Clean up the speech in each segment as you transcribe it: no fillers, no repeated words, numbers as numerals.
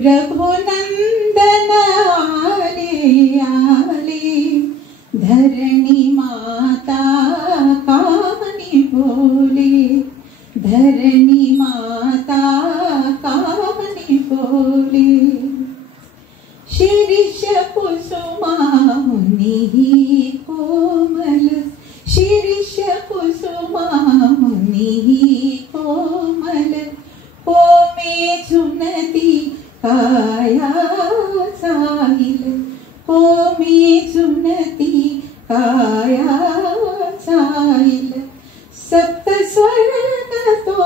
रघुनंदन आले आले, धरणी माता कानी बोले, धरणी माता कानी बोले। शिरीष कुसुमामुनि कोमल, शिरीष कुसुमामुनि कोमल, कोमे झुनती काया साहिल, कोमे झुनती काया साहिल। सप्त स्वर्ग तो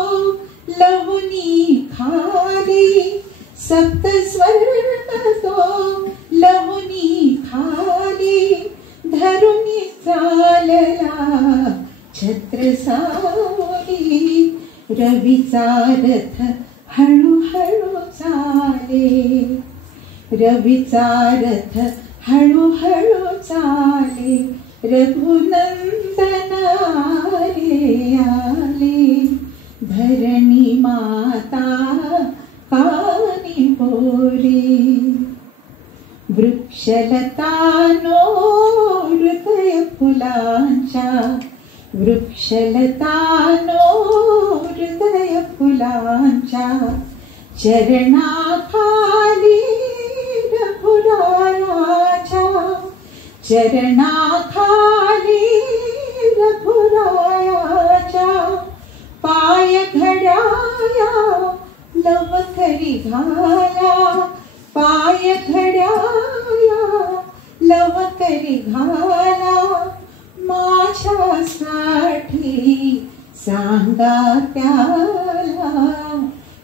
लवनी खाली, सप्त स्वर्ग तो लवनी खाली, धरुनी चालला छत्र सावली, रवीचा रथ हळूहळू चाले, रवीचा रथ हळूहळू चाले, रघुनंदन आले आले, धरणी माता कानी बोले। वृक्षलतानो हृदय फुलांच्या, वृक्षलतानो हृदय फुलांच्या, चरणाखाली रघुरायाच्या, चरणाखाली रघुरायाच्या, पाय घड्याया लवकरी घाला, पाय घड्याया लवकरी घाला, माझ्यासाठी सांगा त्याला,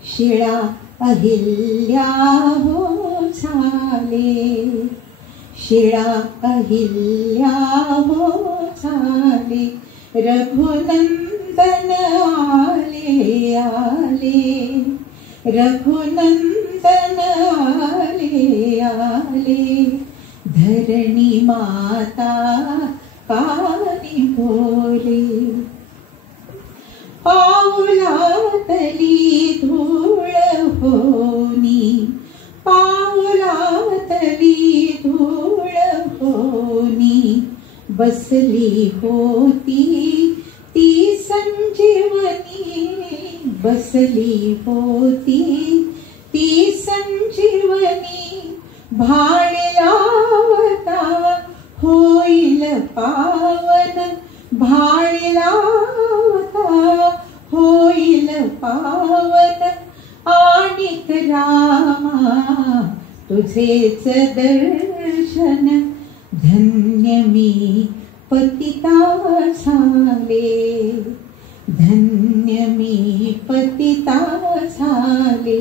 शिळा अहिल्या हो झाले, शिळा अहिल्या हो झाले, रघुनंदन आले आले, रघुनंदन आले आले, धरणी माता कानी बोले। पाऊलातली धूळ होनी, पाऊलातली धूळ होनी, बसली होती ती संजीवनी, बसली होती ती संजीवनी, भाळ लावता होईल पावन, भाळ लावता होईल पावन, आणिक रामा तुझेच दर्शन, धन्य मी पतिता झाले, धन्य मी पतिता झाले,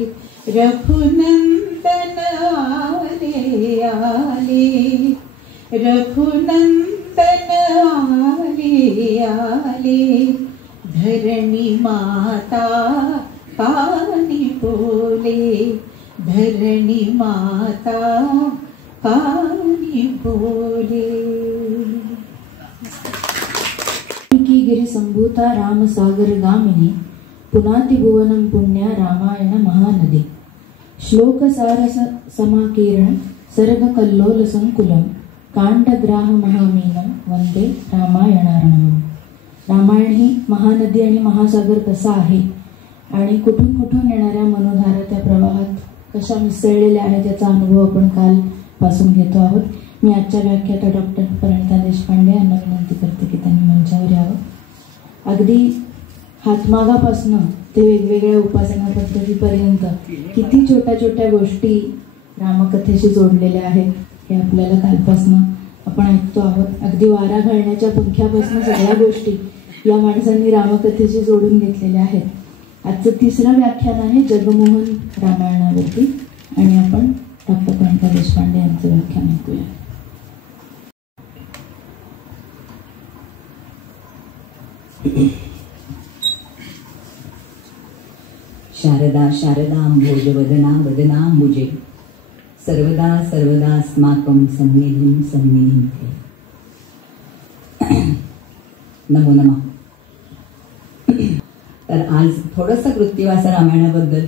रघुनंदन आले आले, रघुनंदन आले आले, धरणी माता कानी बोले, धरणी माता कानी बोले। गिरि संभूता राम सागर गामिनी, पुनाति भुवनं पुण्या रामायण महानदी, श्लोक सारस समाकीर्ण सर्ग कल्लोल संकुलम, कांडग्राह महामीनम वंदे रामायणार्णवम। रामायण ही महानदी आणि महासागर कसा आहे आणि कुठून कुठून येणाऱ्या मनोधारा त्या प्रवाहात कशा मिसळलेल्या आहेत याचा अनुभव आपण काल पासून घेतो आहोत। मी आजच्या व्याख्याता डॉक्टर प्रणिता देशपांडे यांना विनंती करते की त्यांनी मंचावर यावं। अगदी हातमागापासून ते वेगवेगळ्या उपासना पद्धतीपर्यंत किती छोट्या छोट्या गोष्टी रामकथेशी जोडलेल्या आहेत हे आपल्याला कालपासून आपण ऐकतो आहोत। अगदी वारा घालण्याच्या पंख्यापासून सगळ्या गोष्टी या माणसांनी रामकथेशी जोडून घेतलेल्या आहेत। आजचं तिसरं व्याख्यान आहे जगमोहन रामायणावरती आणि आपण डॉक्टर प्रणिता देशपांडे यांचं व्याख्यान ऐकूया। शारदा शारदाम्भोज वदना वदनाम्बुजे, सर्वदा सर्वदा अस्माकं सन्निधिं सन्निधिं ते। नमो नमः। तर आज थोडंसं कृत्तिवास रामायणाबद्दल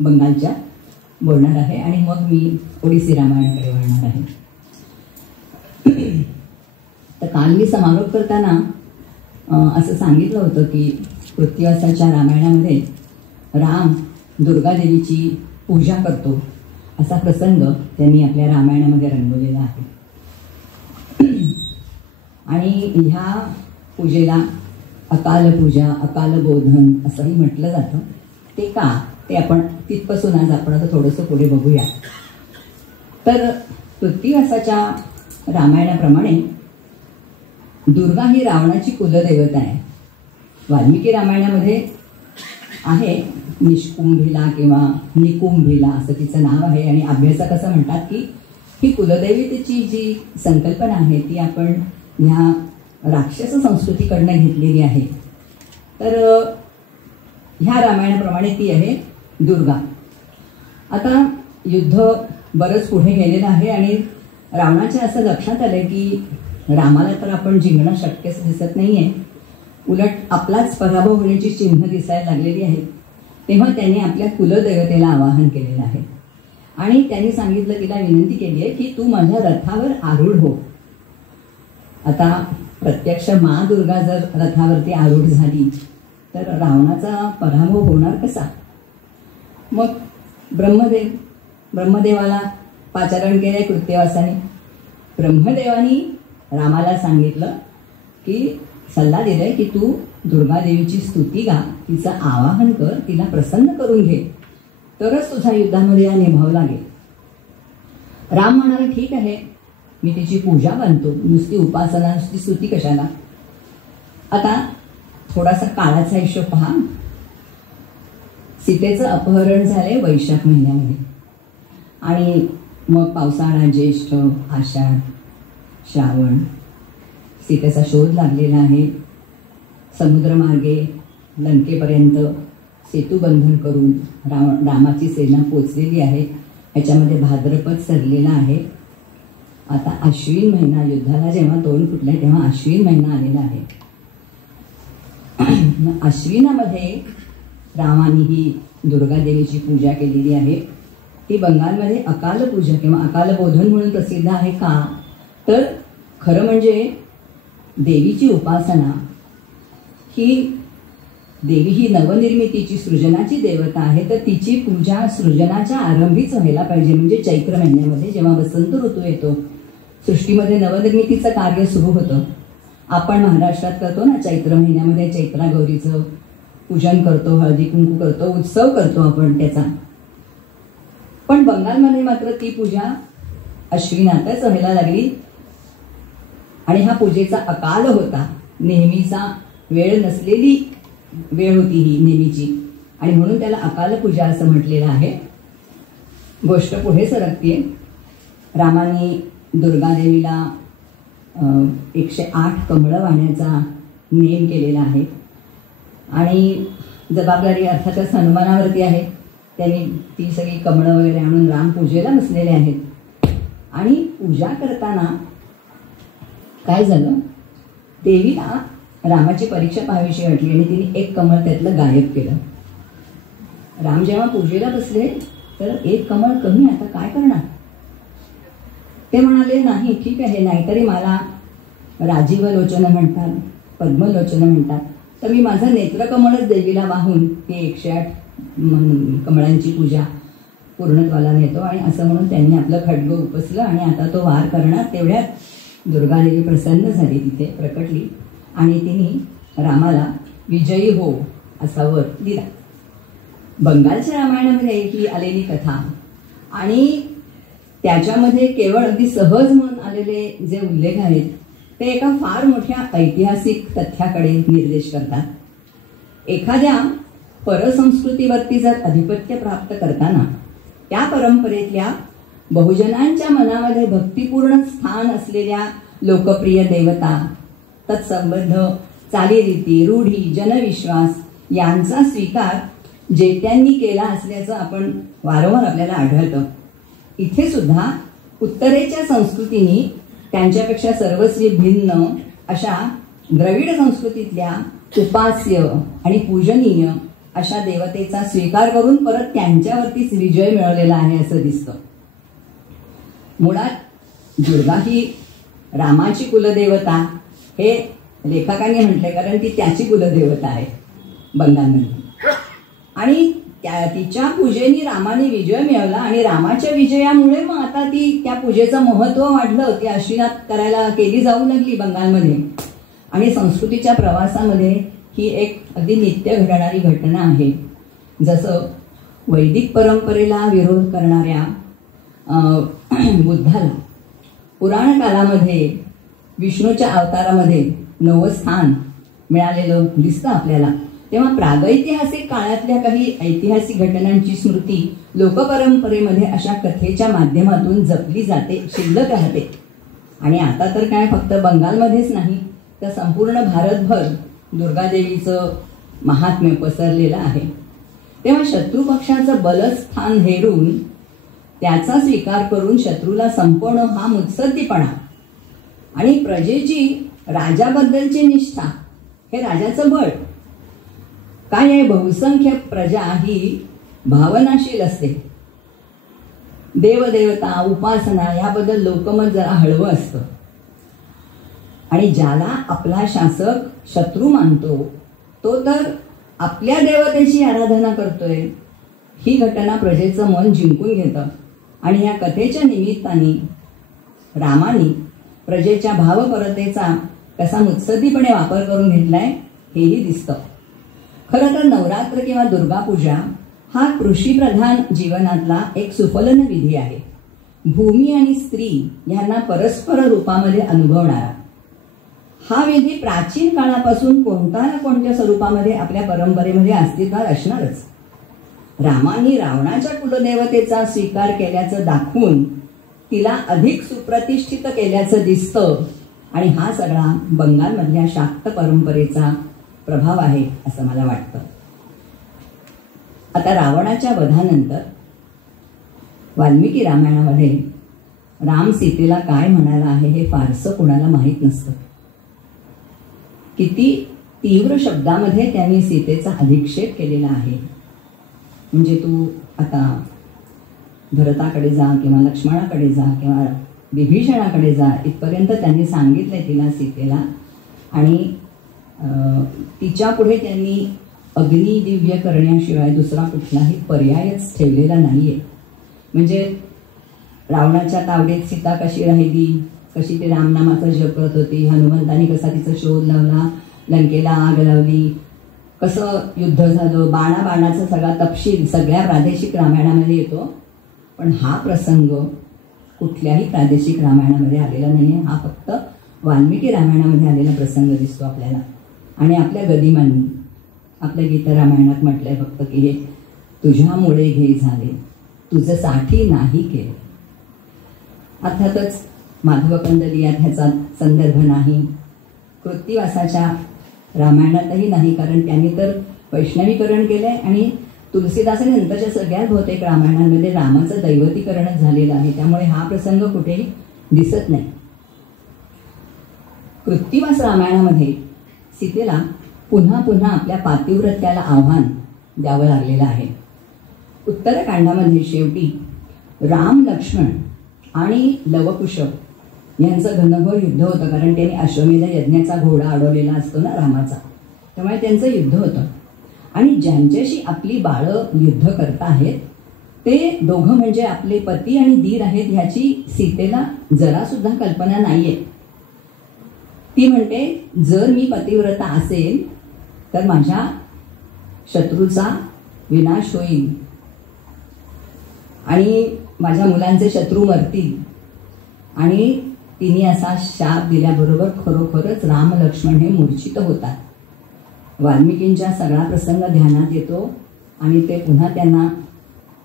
बंगालच्या बोलणार आहे आणि मग मी ओडिसी रामायणाकडे वळणार आहे. तर काल मी समारोप करताना असं सांगितलं होतं की कृत्तिवासाच्या रामायणामध्ये राम दुर्गादेवीची पूजा करतो असा प्रसंग त्यांनी आपल्या रामायणामध्ये रंगवलेला आहे. आणि ह्या पूजेला अकाल पूजा, अकाल बोधन असंही म्हटलं जातं. ते का, ते आपण तिथपासून आज आपण आता थोडंसं पुढे बघूया. तर कृत्तिवासाच्या रामायणाप्रमाणे दुर्गा ही रावणाची कुलदेवता आहे. वाल्मिकी रामायणामध्ये आहे निष्कुंभिला किंवा निकुंभिला असं तिचं नाव आहे. आणि अभ्यासक असं म्हणतात की ही कुलदेवतेची जी संकल्पना आहे ती आपण ह्या राक्षस संस्कृतीकडनं घेतलेली आहे. तर ह्या रामायणाप्रमाणे ती आहे दुर्गा. आता युद्ध बरंच पुढे गेलेलं आहे आणि रावणाच्या असं लक्षात आलं की रामाला तर आपण जिंकणं शक्यच दिसत नाहीये, उलट आपलाच पराभव होण्याची चिन्ह दिसायला लागलेली आहेत. तेव्हा त्यांनी आपल्या कुलदेवतेला आवाहन केलेलं आहे आणि त्यांनी सांगितलं, तिला विनंती केली आहे की तू माझ्या रथावर आरूढ हो. आता प्रत्यक्ष मा दुर्गा जर रथावरती आरूढ झाली तर रावणाचा पराभव होणार कसा? मग ब्रह्मदेवाला पाचारण केलंय कृत्तिवासाने. ब्रह्मदेवानी रामाला सांगितलं की सल्ला दिलाय की तू दुर्गादेवीची स्तुती गा, तिचं आवाहन कर, तिला प्रसन्न करून घे, तरच तुझा युद्धामध्ये या निभाव लागेल. राम म्हणाले ठीक आहे, मी तिची पूजा बांधतो, नुसती उपासना, नुसती स्तुती कशाला. आता थोडासा काळाचा हिशोब पहा. सीतेचं अपहरण झाले वैशाख महिन्यामध्ये आणि मग पावसाळा, ज्येष्ठ, आषाढ, श्रावण, सीतेचा शोध लागलेला आहे. समुद्रमार्गे लंकेपर्यंत सेतुबंधन करून रामाची सेना पोचलेली आहे. ह्याच्यामध्ये भाद्रपद सरलेला आहे. आता अश्विन महिना, युद्धाला जेव्हा तोंड फुटलंय तेव्हा अश्विन महिना आलेला आहे. अश्विनामध्ये रामाने ही दुर्गादेवीची पूजा केलेली आहे. ती बंगालमध्ये अकाल पूजा किंवा अकाल बोधन म्हणून प्रसिद्ध आहे. का तर खरं म्हणजे देवीची उपासना ही, देवी ही नवनिर्मितीची, सृजनाची देवता आहे. तर तिची पूजा सृजनाच्या आरंभीच व्हायला पाहिजे, म्हणजे चैत्र महिन्यामध्ये जेव्हा वसंत ऋतू येतो, सृष्टीमध्ये नवनिर्मितीचं कार्य सुरू होतं. आपण महाराष्ट्रात करतो ना, चैत्र महिन्यामध्ये चैत्रा गौरीचं पूजन करतो, हळदी कुंकू करतो, उत्सव करतो आपण त्याचा. पण बंगालमध्ये मात्र ती पूजा अश्विनातच व्हायला लागली आणि हा पूजेचा अकाल होता. नेहमीचा वेळ नसलेली वेळ होती ही नेहमीची आणि म्हणून त्याला अकाल पूजा असं म्हटलेलं आहे. गोष्ट पुढे सरकते. रामाने दुर्गादेवीला 108 कमळं वाहण्याचा नियम केलेला आहे आणि जबाबदारी अर्थातच हनुमानावरती आहे. त्यांनी ती सगळी कमळं वगैरे आणून राम पूजेला बसलेले आहेत. आणि पूजा करताना काय झालं, देवीला रामाची परीक्षा पाहावीशी वाटली आणि तिने एक कमळ त्यातलं गायब केलं. राम जेव्हा पूजेला बसले तर एक कमळ कमी, आता काय करणार. ते म्हणाले नाही ठीक आहे, नाहीतरी मला राजीवलोचन म्हणतात, पद्मलोचन म्हणतात, तर मी माझं नेत्रकमळच देवीला वाहून ही 108 कमळांची पूजा पूर्णत्वाला नेतो. आणि असं म्हणून त्यांनी आपलं खड्ग उपसलं आणि आता तो वार करणार. तेवढ्यात दुर्गादेवी प्रसन्न झाली, तिथे प्रकटली आणि तिने रामाला विजयी हो असा वर दिला. बंगालच्या रामायणामध्ये ही आलेली कथा आणि त्याच्यामध्ये केवळ अगदी सहज म्हणून आलेले जे उल्लेख आहेत ते एका फार मोठ्या ऐतिहासिक तथ्याकडे निर्देश करतात. एखाद्या परसंस्कृतीवरती जर आधिपत्य प्राप्त करताना त्या परंपरेतल्या बहुजनांच्या मनामध्ये भक्तिपूर्ण स्थान असलेल्या लोकप्रिय देवता, तत्संबंध चालीरीती, रूढी, जनविश्वास यांचा स्वीकार जेत्यांनी केला असल्याचं आपण वारंवार आपल्याला आढळतं. इथे सुद्धा उत्तरेच्या संस्कृतींनी त्यांच्यापेक्षा सर्वस्वी भिन्न अशा द्रविड संस्कृतीतल्या उपास्य आणि पूजनीय अशा देवतेचा स्वीकार करून परत त्यांच्यावरतीच विजय मिळवलेला आहे असं दिसतं. मुळात दुर्गा ही रामाची कुलदेवता हे लेखकांनी म्हटले, कारण ती त्याची कुलदेवता आहे बंगालमध्ये. आणि तिच्या पूजेने रामाने विजय मिळवला आणि रामाच्या विजयामुळे मग आता त्या पूजेचं महत्व वाढलं. ती अश्विनात करायला केली जाऊ लागली बंगालमध्ये. आणि संस्कृतीच्या प्रवासामध्ये ही एक अगदी नित्य घडणारी घटना आहे. जसं वैदिक परंपरेला विरोध करणाऱ्या बुद्धाला पुराण कालामध्ये विष्णूच्या अवतारामध्ये 9वं स्थान मिळालेलं दिसतं आपल्याला. तेव्हा प्रागैतिहासिक काळातल्या काही ऐतिहासिक घटनांची स्मृती लोकपरंपरेमध्ये अशा कथेच्या माध्यमातून जपली जाते, शिल्लक राहते. आणि आता तर काय फक्त बंगालमध्येच नाही तर संपूर्ण भारतभर दुर्गादेवीचं महात्म्य पसरलेलं आहे. तेव्हा शत्रुपक्षाचं बलस्थान हेरून त्याचा स्वीकार करून शत्रूला संपवणं हा मुत्सद्दीपणा आणि प्रजेची राजाबद्दलची निष्ठा हे राजाचं बळ. काय आहे, बहुसंख्य प्रजा ही भावनाशील असते. देवदेवता उपासना याबद्दल लोकमत जरा हळवं असतं. आणि ज्याला आपला शासक शत्रू मानतो तो तर आपल्या देवतेची आराधना करतोय. ही घटना प्रजेचं मन जिंकून घेतं. आणि या कथेच्या निमित्ताने रामाने प्रजेच्या भावपरतेचा कसा मुत्सद्दीपणे वापर करून घेतलाय हेही दिसतं. खरं तर नवरात्र किंवा दुर्गापूजा हा कृषीप्रधान जीवनातला एक सुफलन विधी आहे. भूमी आणि स्त्री यांना परस्पर रूपामध्ये अनुभवणारा हा विधी प्राचीन काळापासून कोणत्या ना कोणत्या स्वरूपामध्ये आपल्या परंपरेमध्ये अस्तित्वात असणारच. रामाने रावणाच्या कुलदेवतेचा स्वीकार केल्याचं दाखवून तिला अधिक सुप्रतिष्ठित केल्याचं दिसतं. आणि हा सगळा बंगालमधल्या शाक्त परंपरेचा प्रभाव आहे असं मला वाटतं. आता रावणाच्या वधानंतर वाल्मिकी रामायणामध्ये राम सीतेला काय म्हणाला आहे हे फारसं कोणाला माहीत नसतं. किती तीव्र शब्दामध्ये त्यांनी सीतेचा अधिक्षेप केलेला आहे. म्हणजे तू आता भरताकडे जा किंवा लक्ष्मणाकडे जा किंवा विभीषणाकडे जा इथपर्यंत त्यांनी सांगितलंय तिला सीतेला. आणि तिच्या पुढे त्यांनी अग्निदिव्य करण्याशिवाय दुसरा कुठलाही पर्यायच ठेवलेला नाहीये. म्हणजे रावणाच्या तावडीत सीता कशी राहिली, कशी ती रामनामाचा जप करत होती, हनुमंतानी कसा तिचा शोध लावला, लंकेला आग लावली, कसं युद्ध झालं, बाणाचा सगळा तपशील सगळ्या प्रादेशिक रामायणामध्ये येतो. पण हा प्रसंग कुठल्याही प्रादेशिक रामायणामध्ये आलेला नाहीये. हा फक्त वाल्मिकी रामायणामध्ये आलेला प्रसंग दिसतो आपल्याला. आणि आपल्या गदिमांनी आपल्या गीता रामायणात म्हटलंय फक्त की हे तुझ्यामुळे घे झाले, तुझं साठी नाही केले. अर्थातच माधवकंदलियात ह्याचा संदर्भ नाही, कृत्तिवासाच्या रामायणातही नाही, कारण त्यांनी तर वैष्णवीकरण केलंय. आणि तुलसीदासाने नंतरच्या सगळ्यात बहुतेक रामायणांमध्ये रामाचं दैवतीकरणच झालेलं आहे. त्यामुळे हा प्रसंग कुठेही दिसत नाही. कृत्तिवास रामायणामध्ये सीतेला पुन्हा पुन्हा आपल्या पातिव्रत्याला आव्हान द्यावं लागलेलं आहे. उत्तरकांडामध्ये शेवटी राम, लक्ष्मण आणि लवकुश यांचं घनघोर युद्ध होतं. कारण त्यांनी अश्वमेध यज्ञाचा घोडा अडवलेला असतो ना रामाचा, त्यामुळे त्यांचं युद्ध होतं. आणि ज्यांच्याशी आपली बाळं युद्ध करत आहेत ते दोघं म्हणजे आपले पती आणि दीर आहेत ह्याची सीतेला जरा सुद्धा कल्पना नाहीये. ती म्हणते जर मी पतिव्रता असेल तर माझ्या शत्रूचा विनाश होईल आणि माझ्या मुलांचे शत्रू मरतील. आणि तिने असा शाप दिल्याबरोबर खरोखरच राम लक्ष्मण हे मूर्छित होतात. वाल्मिकींचा सगळा प्रसंग ध्यानात येतो आणि ते पुन्हा त्यांना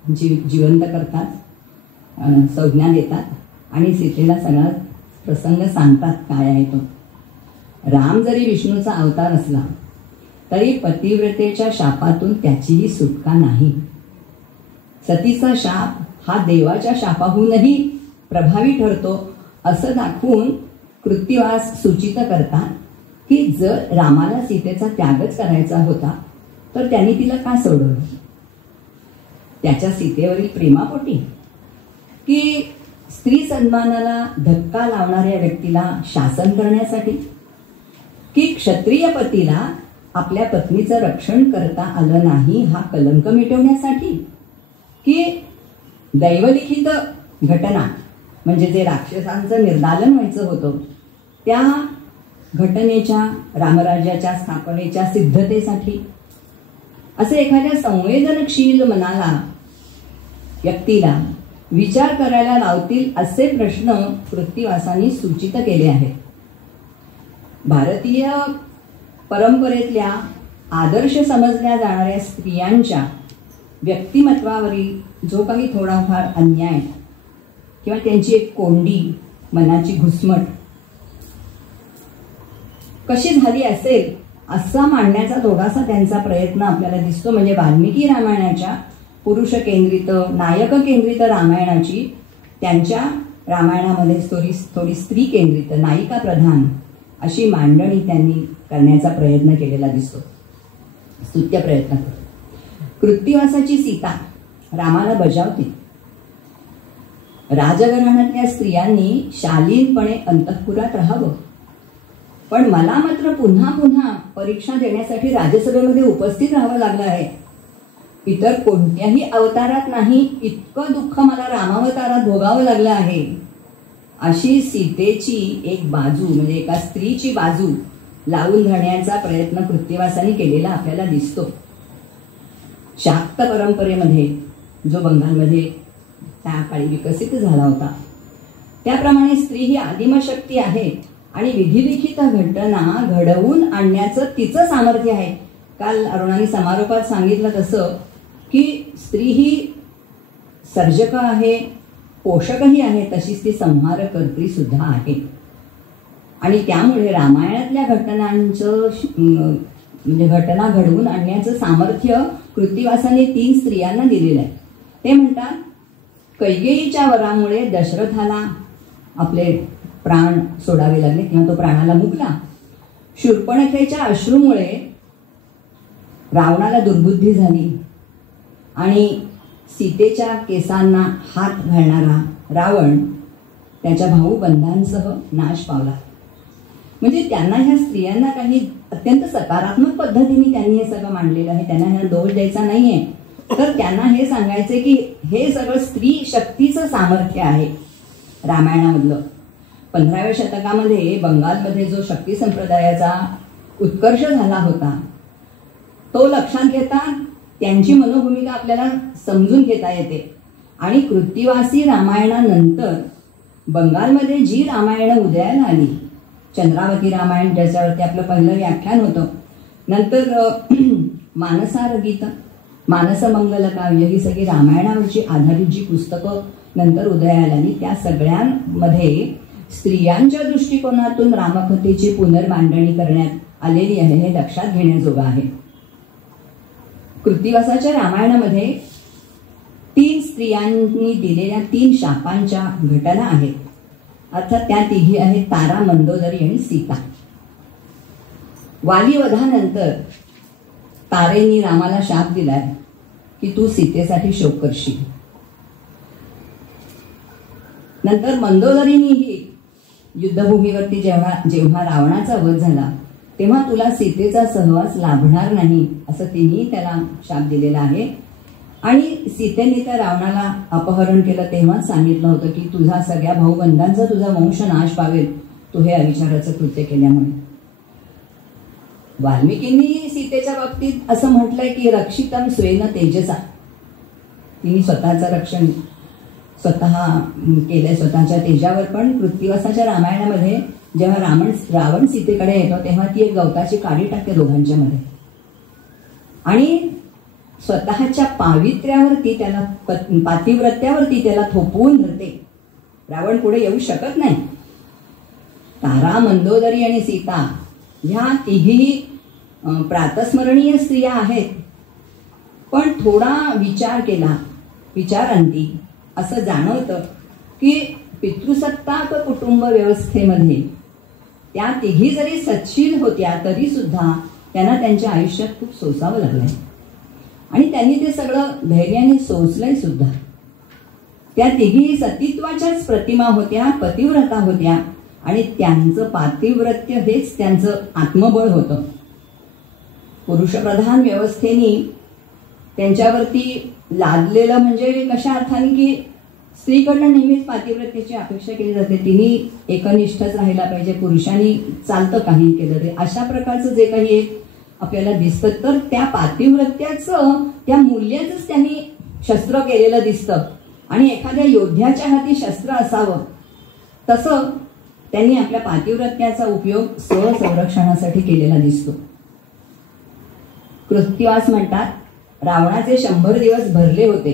जिवंत करतात, संज्ञा देतात आणि सीतेला सगळा प्रसंग सांगतात काय आहे तो. राम जरी विष्णूचा अवतार असला तरी पतिव्रतेच्या शापातून त्याचीही सुटका नाही. सतीचा शाप हा देवाच्या शापाहूनही प्रभावी ठरतो असं दाखवून कृत्तिवास सूचित करतात की जर रामाला सीतेचा त्यागच करायचा होता तर त्यांनी तिला का सोडवलं? त्याच्या सीतेवरील प्रेमापोटी, की स्त्री सन्मानाला धक्का लावणाऱ्या व्यक्तीला शासन करण्यासाठी, की क्षत्रिय पतीला आपल्या पत्नीचं रक्षण करता आलं नाही हा कलंक मिटवण्यासाठी, की दैवलिखित घटना म्हणजे जे राक्षसांचं निर्दालन व्हायचं होतं त्या घटनेच्या, रामराज्याच्या स्थापनेच्या सिद्धतेसाठी, असे एखाद्या संवेदनशील मनाला, व्यक्तीला विचार करायला लावतील असे प्रश्न कृत्तिवासांनी सूचित केले आहेत. भारतीय परंपरेतल्या आदर्श समजल्या जाणाऱ्या स्त्रियांच्या व्यक्तिमत्वावरील जो काही थोडाफार अन्याय किंवा त्यांची एक कोंडी, मनाची घुसमट कशी झाली असेल असा मांडण्याचा थोडासा त्यांचा प्रयत्न आपल्याला दिसतो. म्हणजे वाल्मिकी रामायणाच्या पुरुष केंद्रित, नायक केंद्रित रामायणाची त्यांच्या रामायणामध्ये थोडी स्त्री केंद्रित, नायिका प्रधान अशी मांडणी त्यांनी करण्याचा प्रयत्न केलेला दिसतो, स्तुत्य प्रयत्न करतो. कृत्तिवासाची सीता रामाला बजावते. राजघराण्यातल्या स्त्रियांनी शालीनपणे अंतःपुरात राहावं, पण मला मात्र पुन्हा पुन्हा परीक्षा देण्यासाठी राज्यसभेमध्ये उपस्थित राहावं लागलं आहे. इतर कोणत्याही अवतारात नाही इतकं दुःख मला रामावतारात भोगावं लागलं आहे. अशी सीतेची एक बाजू, म्हणजे एका स्त्रीची बाजू लावून धरण्याचा प्रयत्न कृत्तिवासांनी केलेला आपल्याला दिसतो. शाक्त परंपरेमध्ये जो बंगालमध्ये त्या काळी विकसित झाला होता त्याप्रमाणे स्त्री ही आदिमशक्ती आहे आणि विधिलिखित घटना घडवून आणण्याचं तिचं सामर्थ्य आहे. काल अरुणाने समारोपात सांगितलं तसं की स्त्री ही सर्जक आहे, पोषकही आहे, तशीच ती संहारकर्त्री सुद्धा आहे. आणि त्यामुळे रामायणातल्या घटनांचं म्हणजे घटना घडवून आणण्याचं सामर्थ्य कृत्तिवासाने 3 स्त्रियांना दिलेलं आहे. ते म्हणतात, कैकेयीच्या वरामुळे दशरथाला आपले प्राण सोडावे लागले किंवा तो प्राणाला मुकला. शूर्पणखेच्या अश्रूमुळे रावणाला दुर्बुद्धी झाली आणि सीतेच्या केसांना हात घालणारा रावण त्याच्या भाऊबंधांसह नाश पावला. म्हणजे त्यांना ह्या स्त्रियांना काही अत्यंत सकारात्मक पद्धतीने त्यांनी हे सगळं मांडलेलं आहे. त्यांना ह्या दोष द्यायचा नाहीये, तर त्यांना हे सांगायचे की हे सगळं स्त्री शक्तीचं सामर्थ्य आहे रामायणामधलं. 15व्या शतकामध्ये बंगालमध्ये जो शक्ती संप्रदायाचा उत्कर्ष झाला होता तो लक्षात घेता त्यांची मनोभूमिका आपल्याला समजून घेता येते. आणि कृत्तिवासी रामायणानंतर बंगालमध्ये जी रामायणं उदयाला आली, चंद्रावती रामायण ज्याच्यावरती आपलं पहिलं व्याख्यान होतं, नंतर मानसारगीत, मानसमंगल काव्य, ही सगळी रामायणावरची आधारित जी पुस्तकं नंतर उदयाला आली त्या सगळ्यांमध्ये स्त्रियांच्या दृष्टिकोनातून रामकथेची पुनर्मांडणी करण्यात आलेली आहे हे लक्षात घेण्याजोगं आहे. कृत्तिवासाच्या रामायणामध्ये 3 स्त्रियांनी दिलेल्या 3 शापांच्या घटना आहेत. अर्थात त्या तिघी आहेत तारा, मंदोदरी आणि सीता. वालीवधानंतर तारेंनी रामाला शाप दिलाय की तू सीतेसाठी शोक करशील. नंतर मंदोदरीनीही युद्धभूमीवरती जेव्हा रावणाचा वध झाला तेव्हा तुला सीतेचा सहवास लाभणार नाही असं तिने त्याला शाप दिलेला आहे. आणि सीतेने त्या रावणाला अपहरण केलं तेव्हा सांगितलं होतं की तुझा सगळ्या भाऊबंधांचा तुझा वंश नाश पावेल तू हे अविचाराचं कृत्य केल्यामुळे. वाल्मिकींनी सीतेच्या बाबतीत असं म्हटलंय की रक्षितम स्वेन तेजसा, तिने स्वतःचं रक्षण स्वतः केलंय स्वतःच्या तेजावर. पण कृत्तिवासाच्या रामायणामध्ये जेव्हा रावण सीतेकडे येतो तेव्हा ती एक गवताची काडी टाकते दोघांच्या मध्ये आणि स्वतःच्या पावित्र्यावरती त्याला, पातिव्रत्यावरती त्याला थोपवून धरते. रावण पुढे येऊ शकत नाही. तारा, मंदोदरी आणि सीता ह्या तिघी प्रातस्मरणीय स्त्रिया आहेत. पण थोडा विचार केला, विचारांती असं जाणवतं की पितृसत्ताक कुटुंब व्यवस्थेमध्ये त्या तिघी जरी सच्छील होत्या तरी सुद्धा त्यांना त्यांच्या आयुष्यात खूप सोसावं लागलंय आणि त्यांनी ते सगळं धैर्याने सोसलंय सुद्धा. त्या तिघी सतीत्वाच्याच प्रतिमा होत्या, पतिव्रता होत्या आणि त्यांचं पातिव्रत्य हेच त्यांचं आत्मबळ होतं. पुरुषप्रधान व्यवस्थेने त्यांच्यावरती लादलेलं म्हणजे कशा अर्थाने की स्त्रीकडनं नेहमीच पातिव्रत्याची अपेक्षा केली जाते. तिने एकनिष्ठच राहायला पाहिजे, पुरुषांनी चालतं काही केलं तरी, अशा प्रकारचं जे काही एक आपल्याला दिसतं. तर त्या पातिव्रत्याचं, त्या मूल्याचंच त्यांनी शस्त्र केलेलं दिसतं आणि एखाद्या योद्ध्याच्या हाती शस्त्र असावं तसं त्यांनी आपल्या पातिव्रत्याचा उपयोग स्वसंरक्षणासाठी केलेला दिसतो. कृत्तिवास म्हणतात, रावणाचे 100 दिवस भरले होते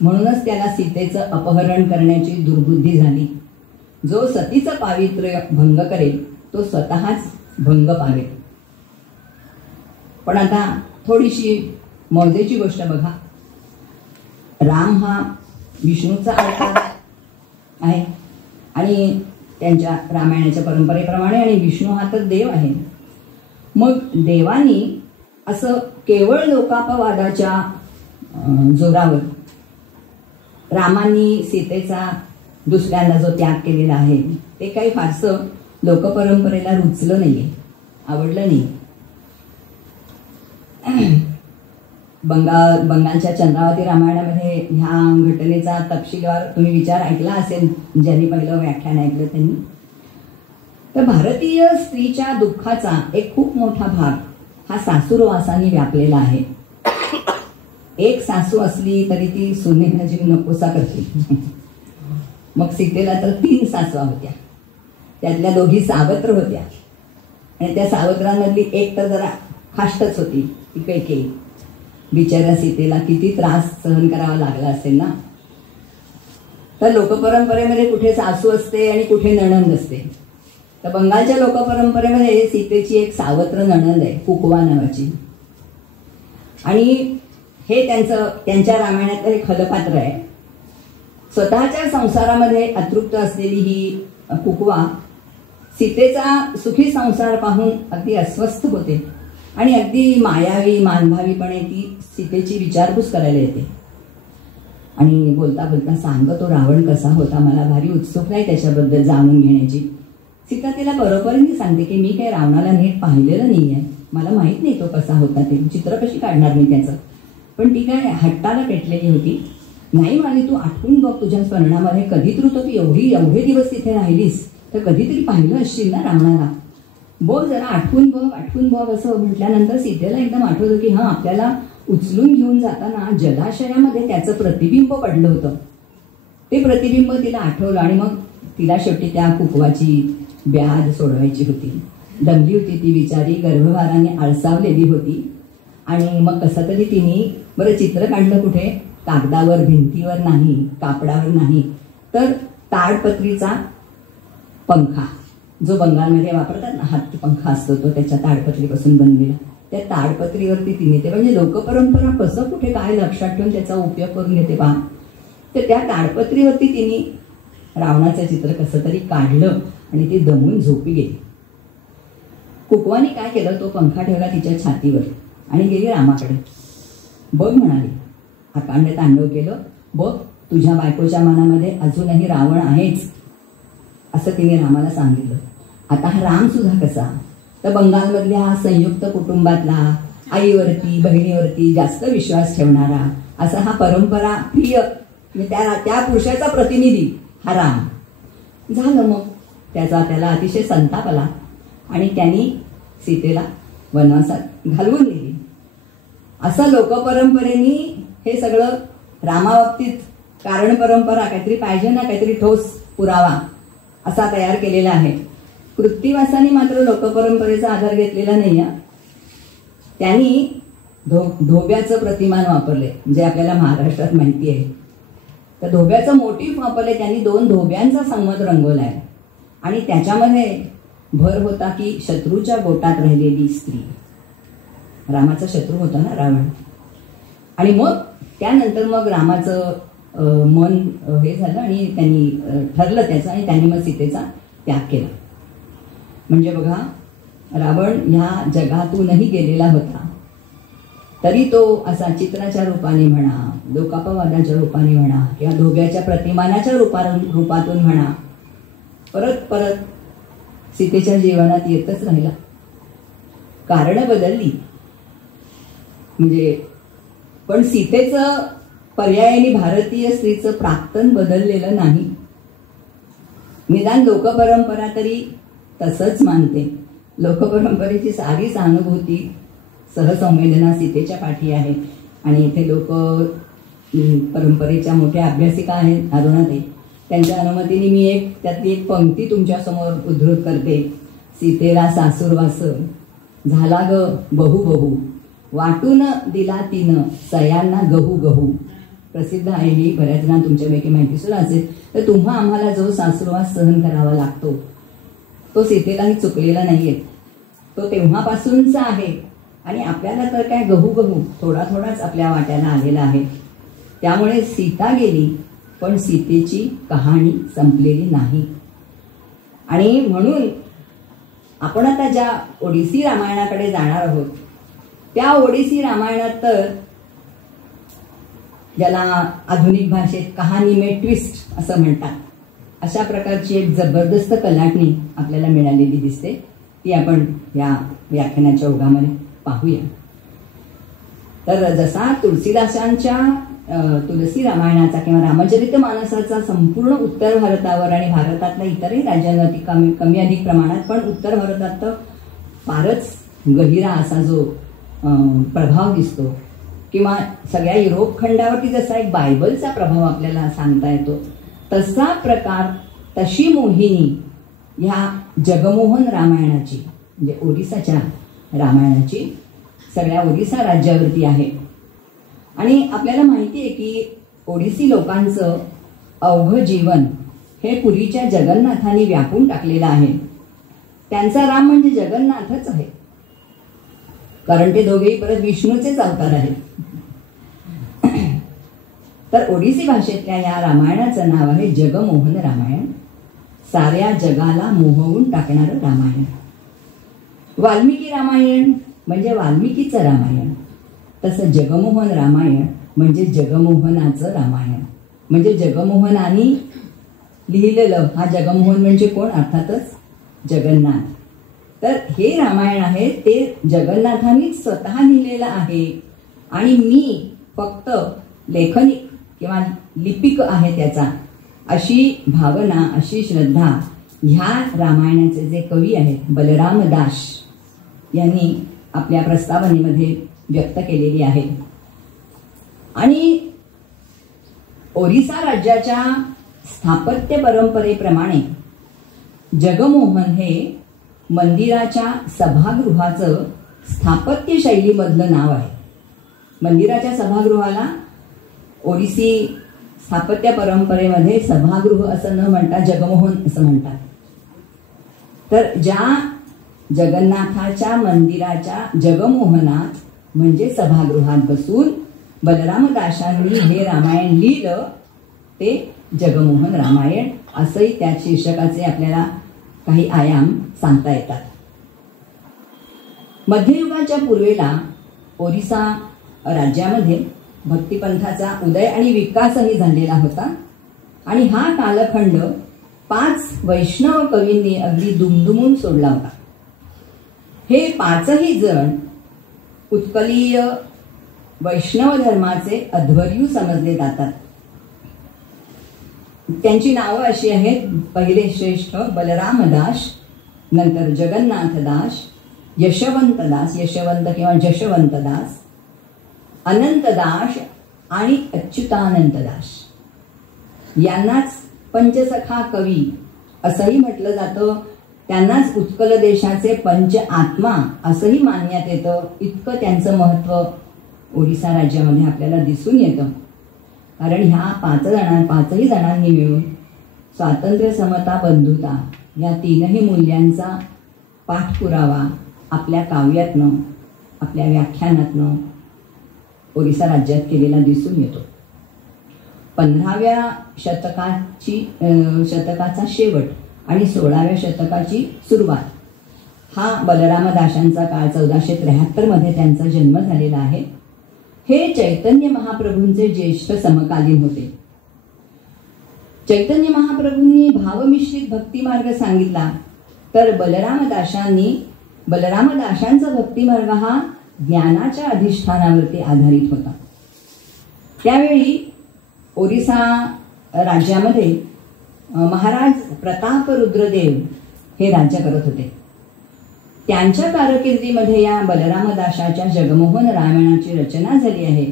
म्हणूनच त्याला सीतेचं अपहरण करण्याची दुर्बुद्धी झाली. जो सतीचं पावित्र्य भंग करेल तो स्वतःच भंग पावेल. पण आता थोडीशी मौजेची गोष्ट बघा. राम हा विष्णूचा अवतार आहे आणि त्यांच्या रामायणाच्या परंपरेप्रमाणे, आणि विष्णू हा तर देव आहे. मग देवानी असं केवळ लोकापवादाच्या जोरावर रामांनी सीतेचा दुसऱ्यांदा जो त्याग केलेला आहे ते काही फारसं लोकपरंपरेला रुचलं नाहीये, आवडलं नाही. बंगालच्या चंद्रावती रामायणामध्ये ह्या घटनेचा तपशीलवार तुम्ही विचार ऐकला असेल, ज्यांनी पहिलं व्याख्यान ऐकलं त्यांनी. तर भारतीय स्त्रीच्या दुःखाचा एक खूप मोठा भाग हा सासूरवासाने व्यापलेला आहे. एक सासू असली तरी ती सुनेला जीव नकोसा करते. मग सीतेला तर 3 सासवा होत्या, त्यातल्या 2 सावत्र होत्या आणि त्या सावत्रांमधली एक तर जरा खाष्टच होती, ती कैकेयी. बिचाऱ्या सीतेला किती त्रास सहन करावा लागला असेल ना. तर लोकपरंपरेमध्ये कुठे सासू असते आणि कुठे नणंद असते. तर बंगालच्या लोकपरंपरेमध्ये सीतेची एक सावत्र नणंद आहे, कुकवा नावाची, आणि हे त्यांच्या रामायणातलं हे खलपात्र आहे. स्वतःच्या संसारामध्ये अतृप्त असलेली ही कुकवा सीतेचा सुखी संसार पाहून अगदी अस्वस्थ होते आणि अगदी मायावी मानभावीपणे ती सीतेची विचारपूस करायला येते. आणि बोलता बोलता सांगतो, रावण कसा होता, मला भारी उत्सुकता आहे त्याच्याबद्दल जाणून घेण्याची. सीता तिला बरोबरीने सांगते की मी काही रावणाला नीट पाहिलेलं नाहीये, मला माहित नाही तो कसा होता, ते चित्र कशी काढणार मी त्याचं. पण ती काय हट्टाला पेटलेली होती. नाही म्हणाली, तू आठवून बघ तुझ्या स्मरणामध्ये कधीतरी तू एवढे दिवस तिथे राहिलीस तर कधीतरी पाहिलं असशील ना रावणाला, बघ जरा आठवून बघ असं म्हटल्यानंतर सीतेला एकदम आठवतं की हा, आपल्याला उचलून घेऊन जाताना जलाशयामध्ये त्याचं प्रतिबिंब पडलं होतं. ते प्रतिबिंब तिला आठवलं आणि मग तिला शेवटी त्या कुकवाची ब्याद सोडवायची होती. दमली होती ती बिचारी, गर्भभाराने आळसावलेली होती. आणि मग कसं तरी तिने बरं चित्र काढलं कुठे, कागदावर, भिंतीवर नाही, कापडावर नाही, तर ताडपत्रीचा पंखा जो बंगालमध्ये वापरतात ना, हात पंखा असतो तो, त्याच्या ताडपत्रीपासून बनलेला, त्या ताडपत्रीवरती तिने ते, म्हणजे लोकपरंपरा कसं कुठे काय लक्षात ठेवून त्याचा उपयोग करून घेते पहा. तर त्या ताडपत्रीवरती तिने रावणाचं चित्र कसं तरी काढलं आणि ती दमून झोपी गेली. कुकवानी काय केलं, तो पंखा ठेवला तिच्या छातीवर आणि गेली रामाकडे. बघ म्हणाली, अकांड तांडव केलं, बघ तुझ्या बायकोच्या मनामध्ये अजूनही रावण आहेच, असं तिने रामाला सांगितलं. आता हा राम सुद्धा कसा, तर बंगालमधल्या संयुक्त कुटुंबातला, आईवरती बहिणीवरती जास्त विश्वास ठेवणारा, असा हा परंपरा प्रिय त्या पुरुषाचा प्रतिनिधी हा राम झालं. मग त्याला अतिशय संताप आला आणि त्यांनी सीतेला वनवासात घालवून दिली. असं लोकपरंपरेने हे सगळं रामाबाबतीत कारण परंपरा काहीतरी पाहिजे ना, काहीतरी ठोस पुरावा असा तयार केलेला आहे. कृत्तिवासाने मात्र लोकपरंपरेचा आधार घेतलेला नाही. त्यांनी धोब्याचं प्रतिमान वापरले, जे आपल्याला महाराष्ट्रात माहिती आहे. तर धोब्याचं मोटिफ वापरले त्यांनी. 2 धोब्यांचा संवाद रंगवलाय आणि त्याच्यामध्ये भर होता की शत्रूच्या गोटात राहिलेली स्त्री. रामाचा शत्रू होता ना रावण. आणि मग त्यानंतर मग रामाचं मन हे झालं आणि त्यांनी ठरलं त्याचं, आणि त्यांनी मग सीतेचा त्याग केला. म्हणजे बघा, रावण ह्या जगातूनही गेलेला होता, तरी तो असा चित्राच्या रूपाने म्हणा, लोकापवादाच्या रूपाने म्हणा किंवा धोब्याच्या प्रतिमानाच्या रूपातून म्हणा, परत परत सीतेच्या जीवनात येतच राहिला. कारणं बदलली म्हणजे, पण सीतेचं पर्यायाने भारतीय स्त्रीचं प्राक्तन बदललेलं नाही. निदान लोकपरंपरा तरी तसंच मानते. लोकपरंपरेची सारी सहानुभूती, सहसंवेदना सीतेच्या पाठी आहे. आणि इथे लोक परंपरेच्या मोठ्या अभ्यासिका आहेत अरुणाताई, त्यांच्या अनुमतीने मी त्यातली एक पंक्ती तुमच्यासमोर उद्धृत करते. सीतेला सासूरवास झाला ग बहु बहु, वाटून दिला तिनं सयांना गहू गहू. प्रसिद्ध आहे ही, बऱ्याच जणांना तुमच्यापैकी माहिती सुद्धा असेल. तर तुम्हा आम्हाला जो सासूरवास सहन करावा लागतो तो सीतेलाही चुकलेला नाहीये, तो तेव्हापासूनचा आहे. आणि आपल्याला तर काय गहू गहू थोडा थोडाच आपल्या वाट्याला आलेला आहे. त्यामुळे सीता गेली, पण सीतेची कहाणी संपलेली नाही. आणि म्हणून आपण आता ज्या ओडिसी रामायणाकडे जाणार आहोत, त्या ओडिसी रामायणात तर ज्याला आधुनिक भाषेत कहाणी में ट्विस्ट असं म्हणतात, अशा प्रकारची एक जबरदस्त कलाटणी आपल्याला मिळालेली दिसते. ती आपण या व्याख्यानाच्या ओघामध्ये पाहूया. तर जसा तुलसीदासांच्या तुलसी रामायणाचा किंवा रामचरित मानसाचा संपूर्ण उत्तर भारतावर आणि भारतातल्या इतरही राज्यांवरती कमी अधिक प्रमाणात, पण उत्तर भारतात तर फारच गहिरा असा जो प्रभाव दिसतो, किंवा सगळ्या युरोप खंडावरती जसा एक बायबलचा प्रभाव आपल्याला सांगता येतो, तसा प्रकार, तशी मोहिनी ह्या जगमोहन रामायणाची म्हणजे ओरिसाच्या रामायणाची सगळ्या ओरिसा राज्यावरती आहे. आणि आपल्याला माहिती आहे की ओडिसी लोकांचं अवघं जीवन हे पुरीच्या जगन्नाथांनी व्यापून टाकलेलं आहे. त्यांचा राम म्हणजे जगन्नाथच आहे, कारण ते दोघेही परत विष्णूचेच अवतार आहेत. तर ओडिसी भाषेतल्या या रामायणाचं नाव आहे जगमोहन रामायण, साऱ्या जगाला मोहवून टाकणारं रामायण. वाल्मिकी रामायण म्हणजे वाल्मिकीचं रामायण, तसं जगमोहन रामायण म्हणजे जगमोहनाचं रामायण, म्हणजे जगमोहनाने लिहिलेलं. हा जगमोहन म्हणजे कोण? अर्थातच जगन्नाथ. तर हे रामायण आहे ते जगन्नाथांनीच स्वतः लिहिलेलं आहे. आणि मी फक्त लेखनिक किंवा लिपिक आहे त्याचा, अशी भावना, अशी श्रद्धा ह्या रामायणाचे जे कवी आहेत बलराम दास यांनी आपल्या प्रस्तावनेमध्ये व्यक्त केलेली आहे. आणि ओरिसा राज्याच्या स्थापत्य परंपरेप्रमाणे जगमोहन हे मंदिराच्या सभागृहाचं स्थापत्य शैलीमधलं नाव आहे. मंदिराच्या सभागृहाला ओडिसी स्थापत्य परंपरेमध्ये सभागृह असं न म्हणता जगमोहन असं म्हणतात. तर ज्या जगन्नाथाच्या मंदिराच्या जगमोहनात म्हणजे सभागृहात बसून बलरामदासांनी हे रामायण लिहिलं, ते जगमोहन रामायण असंही त्या शीर्षकाचे आपल्याला काही आयाम सांगता येतात. मध्ययुगाच्या पूर्वेला ओरिसा राज्यामध्ये भक्तिपंथाचा उदय आणि विकासही झालेला होता. आणि हा कालखंड 5 वैष्णव कवींनी अगदी दुमदुमून सोडला होता. हे 5ही जण उत्कलीय वैष्णव धर्माचे अध्वर्यू समजले जातात. त्यांची नावं अशी आहेत: पहिले श्रेष्ठ बलरामदास, नंतर जगन्नाथदास, यशवंतदास, यशवंत किंवा जशवंतदास, अनंतदास आणि अच्युतानंतदास. यांनाच पंचसखा कवी असंही म्हटलं जातं. त्यांनाच उत्कल देशाचे पंच आत्मा असंही मानण्यात येतं. इतकं त्यांचं महत्त्व ओडिसा राज्यामध्ये आपल्याला दिसून येतं. कारण ह्या 5ही जणांनी मिळून स्वातंत्र्य, समता, बंधुता या 3ही मूल्यांचा पाठपुरावा आपल्या काव्यातनं, आपल्या व्याख्यानातनं ओरिसा राज्यात केलेला दिसून येतो. 15व्या शतकाचा शेवट आणि 16व्या शतकाची सुरुवात हा बलरामदासांचा काळ 1473 मध्ये त्यांचा जन्म झालेला आहे. हे चैतन्य महाप्रभूंचे ज्येष्ठ समकालीन होते. चैतन्य महाप्रभूंनी भावमिश्रित भक्तिमार्ग सांगितला, तर बलरामदासांचा भक्तिमार्ग हा ज्ञानाच्या अधिष्ठानावरती आधारित होता. त्यावेळी ओरिसा राज्यामध्ये महाराज प्रतापरुद्रदेव हे राज्य करत होते. त्यांच्या कारकिर्दीमध्ये या बलरामदासाच्या जगमोहन रामायणाची रचना झाली आहे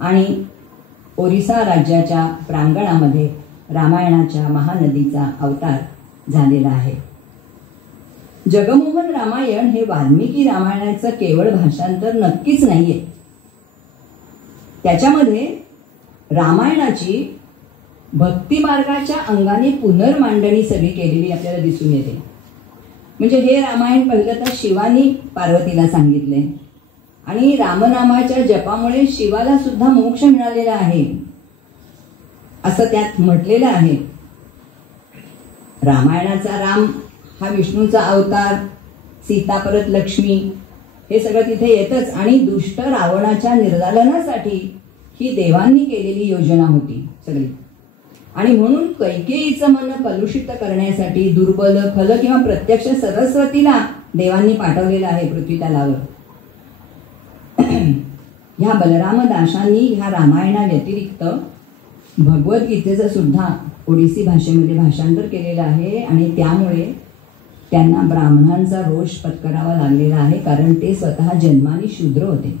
आणि ओरिसा राज्याच्या प्रांगणामध्ये रामायणाच्या महानदीचा अवतार झालेला आहे. जगमोहन रामायण हे वाल्मिकी रामायणाचं केवळ भाषांतर नक्कीच नाहीये. त्याच्यामध्ये रामायणाची भक्तिमार्गाच्या अंगाने पुनर्मांडणी सगळी केलेली आपल्याला दिसून येते. म्हणजे हे रामायण पहिलं तर शिवानी पार्वतीला सांगितले आणि रामनामाच्या जपामुळे शिवाला सुद्धा मोक्ष मिळालेला आहे असं त्यात म्हटलेलं आहे. रामायणाचा राम हा विष्णूचा अवतार, सीता परत लक्ष्मी, हे सगळं तिथे येतच. आणि दुष्ट रावणाच्या निर्दालनासाठी ही देवांनी केलेली योजना होती सगळी. आणि म्हणून कैकेयीचं मन कलुषित करण्यासाठी दुर्बल, खल किंवा प्रत्यक्ष सरस्वतीला देवांनी पाठवलेलं आहे पृथ्वीतलावर. ह्या बलरामदासांनी ह्या रामायणा व्यतिरिक्त भगवद्गीतेचं सुद्धा ओडिसी भाषेमध्ये भाषांतर केलेलं आहे आणि त्यामुळे त्यांना ब्राह्मणांचा रोष पत्करावा लागलेला आहे, कारण ते स्वतः जन्माने शूद्र होते.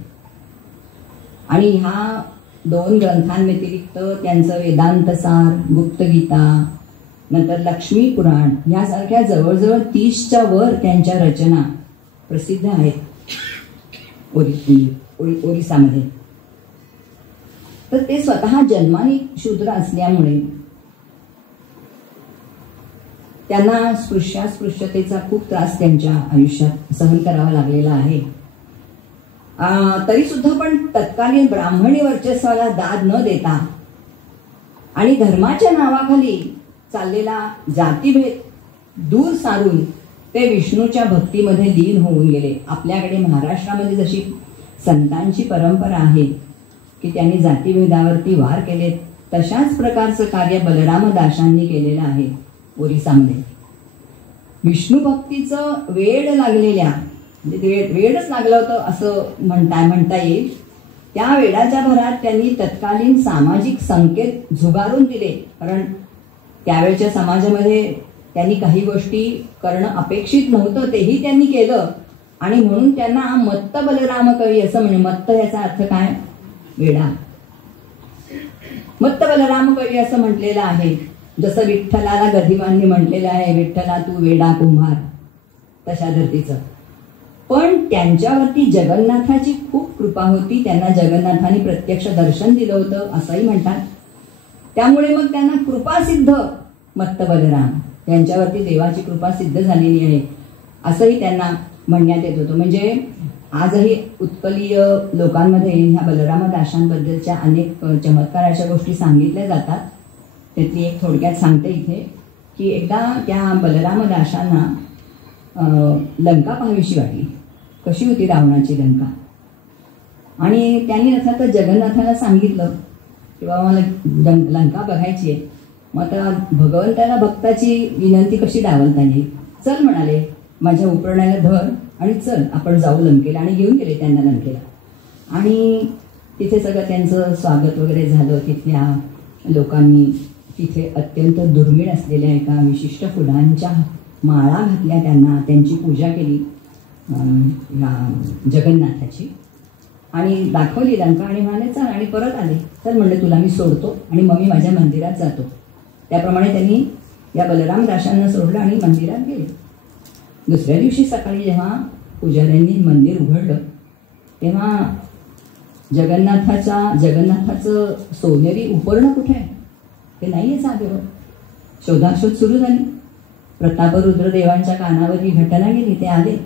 आणि ह्या 2 ग्रंथांव्यतिरिक्त त्यांचं वेदांतसार, गुप्तगीता, नंतर लक्ष्मी पुराण यासारख्या जवळजवळ 30च्या वर त्यांच्या रचना प्रसिद्ध आहेत ओरिसामध्ये. तर ते स्वतः जन्माने शूद्र असल्यामुळे त्यांना स्पृश्यास्पृश्यतेचा खूप त्रास त्यांच्या आयुष्यात सहन करावा लागलेला आहे. तरी सुद्धा पण तत्कालीन ब्राह्मणी वर्चस्वाला दाद न देता आणि धर्माच्या नावाखाली चाललेला जातीभेद दूर सारून ते विष्णूच्या भक्तीमध्ये लीन होऊन गेले. आपल्याकडे महाराष्ट्रामध्ये जशी संतांची परंपरा आहे की त्यांनी जातीभेदावरती वार केलेत, तशाच प्रकारचं कार्य बलरामदासांनी केलेलं आहे ओरिसामध्ये. विष्णू भक्तीचं वेड लागलेल्या, म्हणजे वेडच लागलं होतं असं म्हणता येईल, त्या वेडाच्या भरात त्यांनी तत्कालीन सामाजिक संकेत झुगारून दिले. कारण त्यावेळच्या समाजामध्ये त्यांनी काही गोष्टी करणं अपेक्षित नव्हतं, तेही त्यांनी केलं. आणि म्हणून त्यांना मत्त बलराम कवी असं म्हणजे, मत्त याचा अर्थ काय? वेडा. मत्त बलराम कवी असं म्हटलेलं आहे. जसं विठ्ठलाला गदिमांनी म्हटलेलं आहे, विठ्ठला तू वेडा कुंभार, तशा धर्तीचं. पण त्यांच्यावरती जगन्नाथाची खूप कृपा होती. त्यांना जगन्नाथाने प्रत्यक्ष दर्शन दिलं होतं असंही म्हणतात. त्यामुळे मग त्यांना कृपासिद्ध मत्त बलराम, त्यांच्यावरती देवाची कृपा सिद्ध झालेली आहे असंही त्यांना म्हणण्यात येत होतं. म्हणजे आजही उत्कलीय लोकांमध्ये ह्या बलरामदासांबद्दलच्या अनेक चमत्कार अशा गोष्टी सांगितल्या जातात. त्यातली एक थोडक्यात सांगते इथे की एकदा त्या बलरामदासांना लंका पाहावीशी वाटली. कशी होती रावणाची लंका. आणि त्यांनी अर्थातच जगन्नाथाला सांगितलं की बाबा मला लंका बघायची आहे. मग आता भगवंताला भक्ताची विनंती कशी डावलता येईल. चल म्हणाले, माझ्या उपरण्याला धर आणि चल आपण जाऊ लंकेला. आणि घेऊन गेले त्यांना लंकेला. आणि तिथे सगळं त्यांचं स्वागत वगैरे झालं. तिथल्या लोकांनी तिथे अत्यंत दुर्मिळ असलेल्या एका विशिष्ट फुलांच्या माळा घातल्या त्यांना, त्यांची पूजा केली जगन्नाथाची आणि दाखवली लंका. आणि म्हणाले चल, आणि परत आले. चल म्हणले तुला मी सोडतो आणि मग मी माझ्या मंदिरात जातो. त्याप्रमाणे त्यांनी या बलरामदासांना सोडलं आणि मंदिरात गेले. दुसऱ्या दिवशी सकाळी जेव्हा पुजाऱ्यांनी मंदिर उघडलं तेव्हा जगन्नाथाचं सोनेरी उपरणं कुठे आहे ते नाहीये जागेवर. शोधाशोध सुरू झाली. प्रतापरुद्रदेवांच्या कानावर ही घटना गेली. ते आले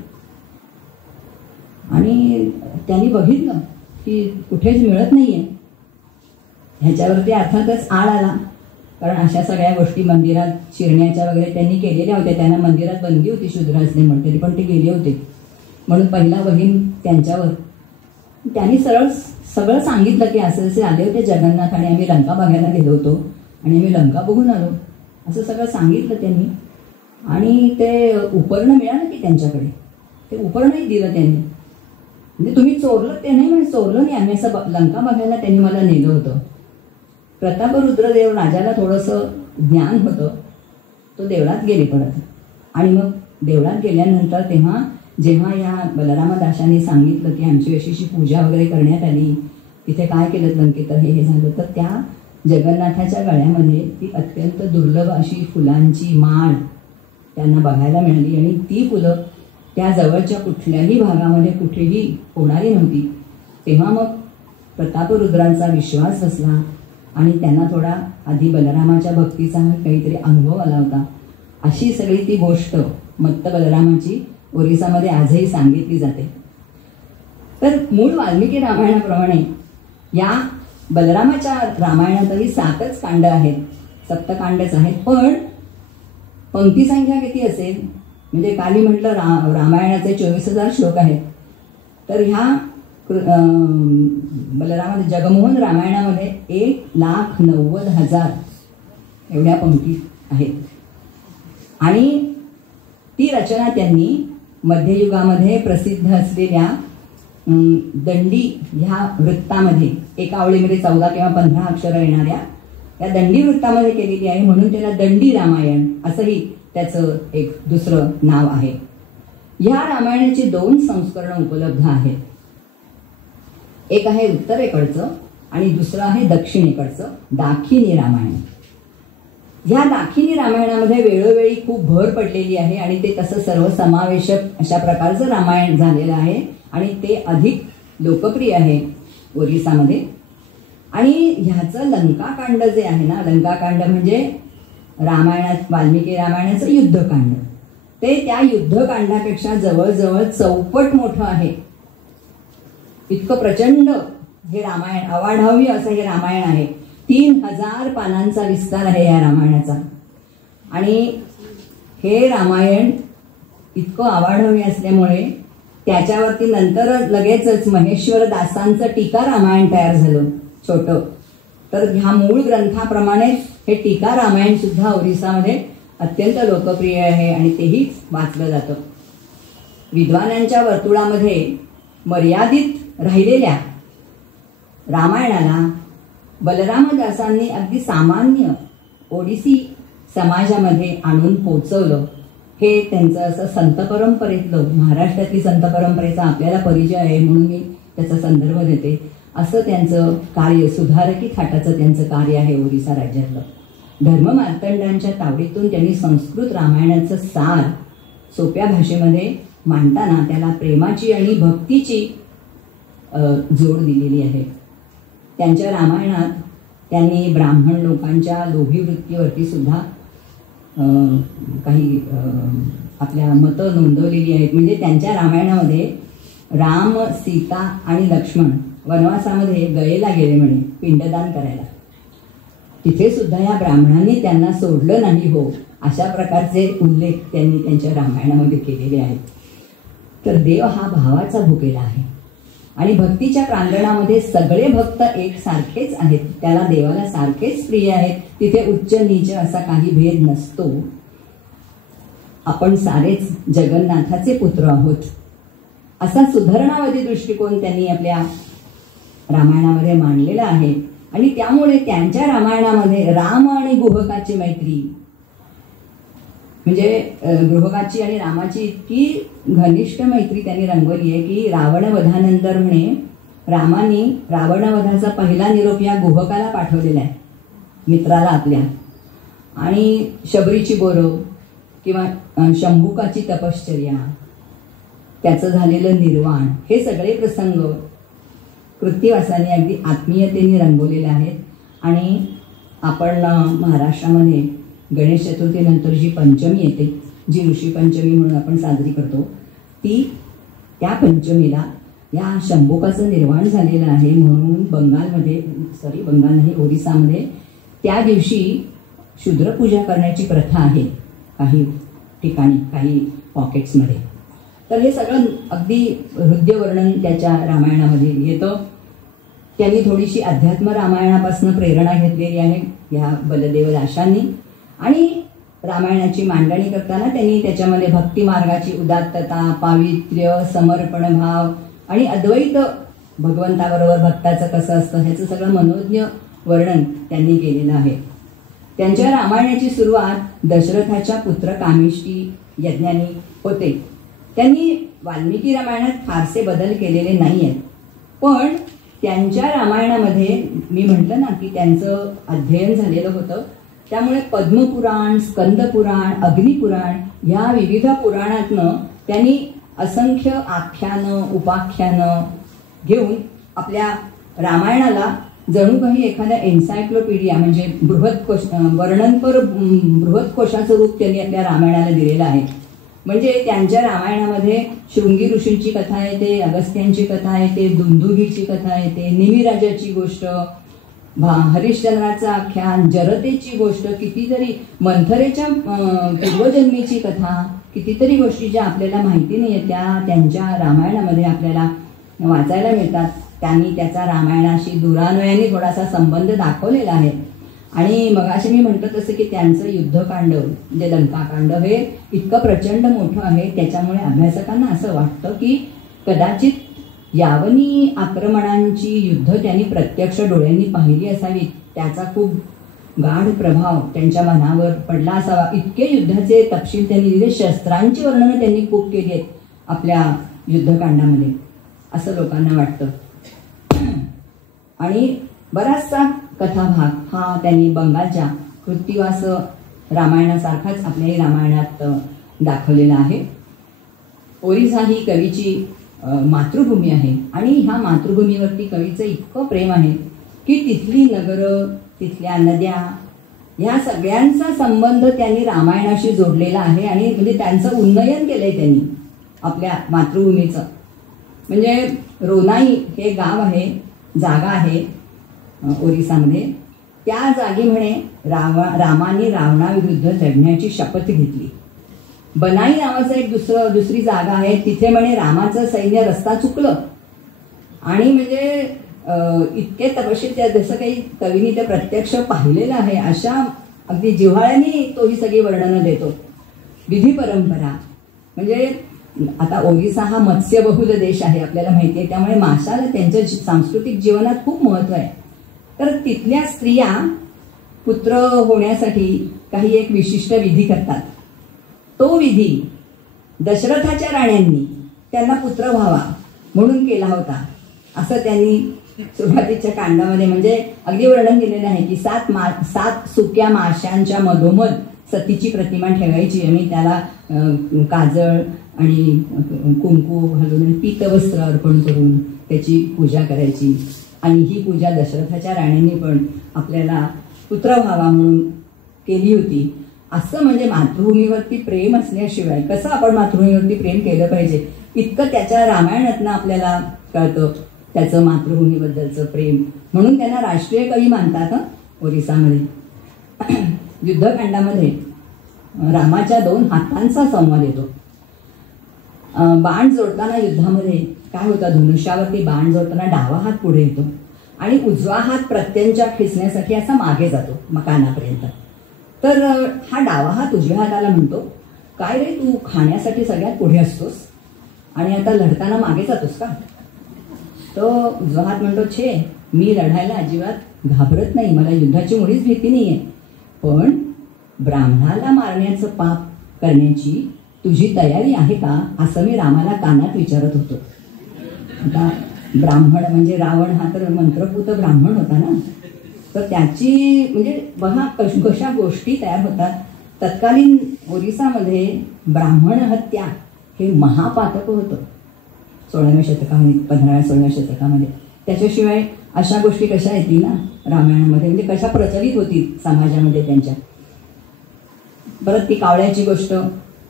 आणि त्यांनी बघितलं की कुठेच मिळत नाहीये. ह्याच्यावरती अर्थातच आळ आला कारण अशा सगळ्या गोष्टी मंदिरात शिरण्याच्या वगैरे त्यांनी केलेल्या होत्या. त्यांना मंदिरात बंदी होती शूद्र असल्यामुळे, तरी पण ते गेले होते. म्हणून पहिला वहीम त्यांच्यावर. त्यांनी सगळं सांगितलं की असं असे आले होते जगन्नाथ आणि आम्ही लंका बघायला गेलो होतो आणि आम्ही लंका बघून आलो, असं सगळं सांगितलं त्यांनी. आणि ते उपरणं मिळालं की त्यांच्याकडे, ते उपरणंही दिलं त्यांनी. म्हणजे तुम्ही चोरलं ते नाही, म्हणजे चोरलं नाही, आम्ही असं लंका बघायला त्यांनी मला नेलं होतं. प्रतापरुद्रदेव राजाला थोडंसं ज्ञान होतं, तो देवळात गेले परत. आणि मग देवळात गेल्यानंतर जेव्हा या बलरामदासांनी सांगितलं की आमची अशी पूजा वगैरे करण्यात आली, तिथे काय केलं लंकेत हे झालं, तर त्या जगन्नाथाच्या गळ्यामध्ये ती अत्यंत दुर्लभ अशी फुलांची माळ त्यांना बघायला मिळाली. आणि ती फुलं त्या जवळच्या कुठल्याही भागामध्ये कुठेही होणारी नव्हती. तेव्हा मग प्रतापरुद्रांचा विश्वास बसला आणि त्यांना थोडा आधी बलरामाच्या भक्तीचा काहीतरी अनुभव आला होता. अशी सगळी ती गोष्ट मत्त बलरामाची ओरिसामध्ये आजही सांगितली जाते. तर मूळ वाल्मिकी रामायणाप्रमाणे या बलरामाच्या रामायणातही 7च कांड आहेत, सप्तकांडच आहेत. पण पंक्ती संख्या किती असेल, म्हणजे काली म्हटलं रामायणाचे 24,000 श्लोक आहेत. तर ह्या बलरामामध्ये जगमोहन रामायणामध्ये 1,90,000 एवढ्या पंक्ती आहेत. आणि ती रचना त्यांनी मध्ययुगामध्ये प्रसिद्ध असलेल्या दंडी ह्या वृत्तामध्ये, एका आवळीमध्ये 14 किंवा 15 अक्षरं येणाऱ्या या दंडी वृत्तामध्ये केलेली आहे. म्हणून त्याला दंडी रामायण असंही त्याचं एक दुसरं नाव आहे. ह्या रामायणाची 2 संस्करणं उपलब्ध आहेत. एक आहे उत्तरेकडचं आणि दुसरं आहे दक्षिणेकडचं दाखिनी रामायण. ह्या दाखिनी रामायणामध्ये वेळोवेळी खूप भर पडलेली आहे आणि ते तसं सर्वसमावेशक अशा प्रकारचं रामायण झालेलं आहे आणि ते अधिक लोकप्रिय आहे ओरिसामध्ये. आणि ह्याचं लंकाकांड जे आहे ना, लंकाकांड म्हणजे रामायणात वाल्मिकी रामायणाचं युद्धकांड, ते त्या युद्धकांडापेक्षा जवळजवळ 4पट मोठं आहे. इतकं प्रचंड हे रामायण, अवाढव्य असं हे रामायण आहे. 3,000 पानांचा विस्तार आहे या रामायणाचा. आणि हे रामायण इतकं अवाढव्य असल्यामुळे त्याच्यावरती नंतर लगेचच महेश्वर दासांचं टीका रामायण तयार झालं छोटं. तर ह्या मूळ ग्रंथाप्रमाणे हे टीका रामायण सुद्धा ओरिसामध्ये अत्यंत लोकप्रिय आहे आणि तेही वाचलं जातं. विद्वानांच्या वर्तुळामध्ये मर्यादित राहिलेल्या रामायणाला बलरामदासांनी अगदी सामान्य ओडिसी समाजामध्ये आणून पोचवलं. हे त्यांचं असं संत परंपरेतलं, महाराष्ट्रातली संत परंपरेचा आपल्याला परिचय आहे म्हणून मी त्याचा संदर्भ देते. असं त्यांचं कार्य, सुधारकी थाटाचं त्यांचं कार्य आहे ओरिसा राज्यातलं. धर्ममार्तंडांच्या तावडीतून त्यांनी संस्कृत रामायणाचं सार सोप्या भाषेमध्ये मांडताना त्याला प्रेमाची आणि भक्तीची जोड दिलेली आहे. त्यांच्या रामायणात त्यांनी ब्राह्मण लोकांच्या लोभी वृत्तीवरती सुद्धा काही आपल्या मतं नोंदवलेली आहेत. म्हणजे त्यांच्या रामायणामध्ये राम, सीता आणि लक्ष्मण वनवासामध्ये गयेला गेले म्हणे पिंडदान करायला. तिथे सुद्धा या ब्राह्मणांनी त्यांना सोडलं नाही हो, अशा प्रकारचे उल्लेख त्यांनी त्यांच्या रामायणामध्ये केलेले आहेत. तर देव हा भावाचा भुकेला आहे आणि भक्तीच्या प्रांगणामध्ये सगळे भक्त एक सारखेच आहेत, त्याला देवाला सारखेच प्रिय आहेत. तिथे उच्च नीच असा काही भेद नसतो. आपण सारेच जगन्नाथाचे पुत्र आहोत, असा सुधारणावादी दृष्टिकोन त्यांनी आपल्या रामायणामध्ये मांडलेला आहे. आणि त्यामुळे त्यांच्या रामायणामध्ये राम आणि गुहकाची मैत्री, म्हणजे गृहकाची आणि रामाची इतकी घनिष्ठ मैत्री त्यांनी रंगवली आहे की रावणवधानंतर म्हणे रामाने रावणवधाचा पहिला निरोप या गुहकाला पाठवलेला आहे, मित्राला आपल्या. आणि शबरीची बोरं किंवा शंभुकाची तपश्चर्या, त्याचं झालेलं निर्वाण, हे सगळे प्रसंग कृत्तिवासांनी अगदी आत्मीयतेने रंगवलेले आहेत. आणि आपण महाराष्ट्रामध्ये गणेश चतुर्थीनंतर जी पंचमी येते, जी ऋषी पंचमी म्हणून आपण साजरी करतो, त्या पंचमीला या शंभुकाचं निर्वाण झालेलं आहे म्हणून बंगाल नाही, ओरिसामध्ये त्या दिवशी शूद्रपूजा करण्याची प्रथा आहे काही ठिकाणी, काही पॉकेट्समध्ये. तर हे सगळं अगदी हृदय वर्णन त्याच्या रामायणामध्ये येतं. त्यांनी थोडीशी अध्यात्म रामायणापासून प्रेरणा घेतलेली आहे या बलदेव दाशांनी. आणि रामायणाची मांडणी करताना त्यांनी त्याच्यामध्ये भक्ती मार्गाची उदात्तता, पावित्र्य, समर्पण भाव आणि अद्वैत भगवंताबरोबर भक्ताचं कसं असतं ह्याचं सगळं मनोज्ञ वर्णन त्यांनी केलेलं आहे. त्यांच्या रामायणाची सुरुवात दशरथाच्या पुत्र कामिष्ठी यज्ञाने होते. त्यांनी वाल्मिकी रामायणात फारसे बदल केलेले नाही आहेत, पण त्यांच्या रामायणामध्ये मी म्हटलं ना की त्यांचं अध्ययन झालेलं होतं, त्यामुळे पद्मपुराण, स्कंदपुराण, अग्निपुराण या विविध पुराणातनं त्यांनी असंख्य आख्यानं, उपाख्यानं घेऊन आपल्या रामायणाला जणू काही एखाद्या एन्सायक्लोपीडिया म्हणजे वर्णनपर बृहत्कोशाचं रूप त्यांनी आपल्या रामायणाला दिलेलं आहे. म्हणजे त्यांच्या रामायणामध्ये शृंगी ऋषींची कथा येते, अगस्त्यांची कथा येते, दुंदुभीची कथा येते, निमिराजाची गोष्ट, हरिश्चंद्राचं आख्यान, जरतेची गोष्ट, कितीतरी मंथरेच्या पूर्वजन्मीची कथा, कितीतरी गोष्टी ज्या आपल्याला माहिती नाही आहेत त्या त्यांच्या रामायणामध्ये आपल्याला वाचायला मिळतात. त्यांनी त्याचा रामायणाशी दुरान्वयाने थोडासा संबंध दाखवलेला आहे. आणि मगाशी मी म्हटलं तसं की त्यांचं युद्धकांड म्हणजे लंकाकांड हे इतकं प्रचंड मोठं आहे, त्याच्यामुळे अभ्यासकांना असं वाटतं की कदाचित यावनी आक्रमणांची युद्ध त्यांनी प्रत्यक्ष डोळ्यांनी पाहिली असावी, त्याचा खूप गाढ प्रभाव त्यांच्या मनावर पडला असावा. इतके युद्धाचे तपशील त्यांनी दिले, शस्त्रांची वर्णनं त्यांनी खूप केली आहेत आपल्या युद्धकांडामध्ये असं लोकांना वाटतं. आणि बराचसा कथाभाग हा त्यांनी बंगालच्या कृत्तिवास रामायणासारखाच आपल्याही रामायणात दाखवलेला आहे. ओरिसा ही कवीची मातृभूमी आहे आणि ह्या मातृभूमीवरती कवीचं इतकं प्रेम आहे की तिथली नगरं, तिथल्या नद्या ह्या सगळ्यांचा संबंध त्यांनी रामायणाशी जोडलेला आहे. आणि म्हणजे त्यांचं उन्नयन केलंय त्यांनी आपल्या मातृभूमीचं. म्हणजे रोनाई हे गाव आहे, जागा आहे ओरिसामध्ये. त्या जागी म्हणे रामाने रावणाविरुद्ध लढण्याची शपथ घेतली. बनाई नावाचं एक दुसरी जागा आहे, तिथे म्हणे रामाचं सैन्य रस्ता चुकलं आणि म्हणजे इतके तपशील त्या जसं काही कवीने ते प्रत्यक्ष पाहिलेलं आहे अशा अगदी जिव्हाळ्याने तो ही सगळी वर्णनं देतो. विधी परंपरा म्हणजे आता ओरिसा हा मत्स्यबहुल देश आहे आपल्याला माहिती आहे, त्यामुळे माशाला त्यांच्या सांस्कृतिक जीवनात खूप महत्व आहे. तर तिथल्या स्त्रिया पुत्र होण्यासाठी काही एक विशिष्ट विधी करतात. तो विधी दशरथाच्या राण्यांनी त्यांना पुत्र व्हावा म्हणून केला होता असं त्यांनी सुरुवातीच्या कांडामध्ये म्हणजे अगदी वर्णन केलेलं आहे की 7 सुक्या माशांच्या मधोमध सतीची प्रतिमा ठेवायची आणि त्याला काजळ आणि कुंकू घालून पीतवस्त्र अर्पण करून त्याची पूजा करायची. आणि ही पूजा दशरथाच्या राणीने पण आपल्याला पुत्र व्हावा म्हणून केली होती. असं म्हणजे मातृभूमीवरती प्रेम असल्याशिवाय कसं आपण मातृभूमीवरती प्रेम केलं पाहिजे इतकं त्याच्या रामायणातनं आपल्याला कळतं त्याचं मातृभूमीबद्दलचं प्रेम. म्हणून त्यांना राष्ट्रीय कवी मानतात ओरिसामध्ये. युद्धकांडामध्ये रामाच्या 2 हातांचा संवाद येतो. बाण जोडताना युद्धामध्ये काय होतं, धनुष्यावरती बाण जोडताना डावा हात पुढे येतो आणि उजवा हात प्रत्यंच्या खेचण्यासाठी असा मागे जातो कानापर्यंत. तर हा डावा हात उजव्या हाताला म्हणतो, काय रे तू खाण्यासाठी सगळ्यात पुढे असतोस आणि आता लढताना मागे जातोस का? तो उजवा हात म्हणतो, छे मी लढायला अजिबात घाबरत नाही, मला युद्धाची मुळीच भीती नाहीये, पण ब्राह्मणाला मारण्याचं पाप करण्याची तुझी तयारी आहे का असं मी रामाला कानात विचारत होतो. आता ब्राह्मण म्हणजे रावण हा तर मंत्रपूत ब्राह्मण होता ना, तर त्याची म्हणजे बघा कशा गोष्टी तयार होतात. तत्कालीन ओरिसामध्ये ब्राह्मण हत्या हे महापातक होतं 16व्या शतकामध्ये, 15व्या-16व्या शतकामध्ये. त्याच्याशिवाय अशा गोष्टी कशा येतील ना रामायणामध्ये, म्हणजे कशा प्रचलित होतील समाजामध्ये त्यांच्या. परत ती कावळ्याची गोष्ट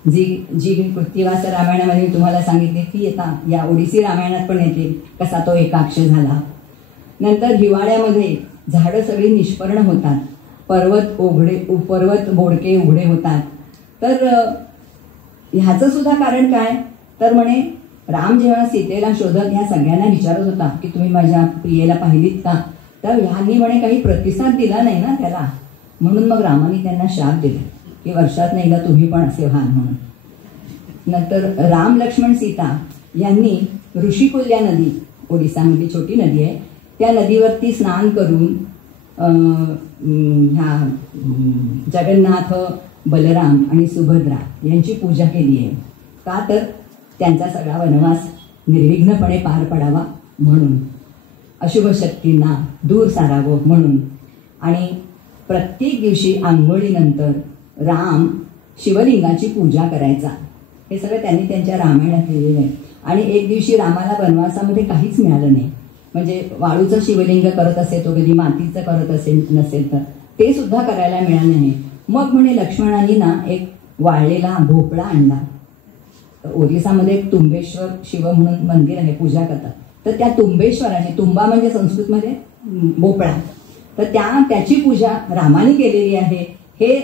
जी कृत्तिवास रामायणामध्ये तुम्हाला सांगितली ती येतात या ओडिसी रामायणात पण येते, कसा तो एकाक्ष झाला. नंतर हिवाळ्यामध्ये झाडं सगळी निष्पर्ण होतात पर्वत बोडके उघडे होतात. तर ह्याचं सुद्धा कारण काय, तर म्हणे राम जेव्हा सीतेला शोधत ह्या सगळ्यांना विचारत होता की तुम्ही माझ्या प्रियेला पाहिलीत का, तर ह्यांनी म्हणे काही प्रतिसाद दिला नाही ना त्याला, म्हणून मग रामाने त्यांना शाप दिला की वर्षात एकदा तुम्ही पण असे व्हाल म्हणून. नंतर राम लक्ष्मण सीता यांनी ऋषिकुल्या नदी, ओडिसामधली छोटी नदी आहे, त्या नदीवरती स्नान करून ह्या जगन्नाथ, बलराम आणि सुभद्रा यांची पूजा केली आहे. का, तर त्यांचा सगळा वनवास निर्विघ्नपणे पार पडावा म्हणून, अशुभ शक्तींना दूर सारावं म्हणून. आणि प्रत्येक दिवशी आंघोळीनंतर राम शिवलिंगाची पूजा करायचा. हे सगळं त्यांनी त्यांच्या रामायणात लिहिलेलं आहे. आणि एक दिवशी रामाला वनवासामध्ये काहीच मिळालं नाही, म्हणजे वाळूचं शिवलिंग करत असेल तो, कधी मातीचं करत नसेल तर ते सुद्धा करायला मिळालं नाही. मग म्हणे लक्ष्मणांनी ना एक वाळलेला भोपळा आणला. ओरिसामध्ये तुंबेश्वर शिव म्हणून मंदिर आहे, पूजा करतात. तर त्या तुंबेश्वराची, तुंबा म्हणजे संस्कृतमध्ये भोपळा, तर त्याची पूजा रामाने केलेली आहे हे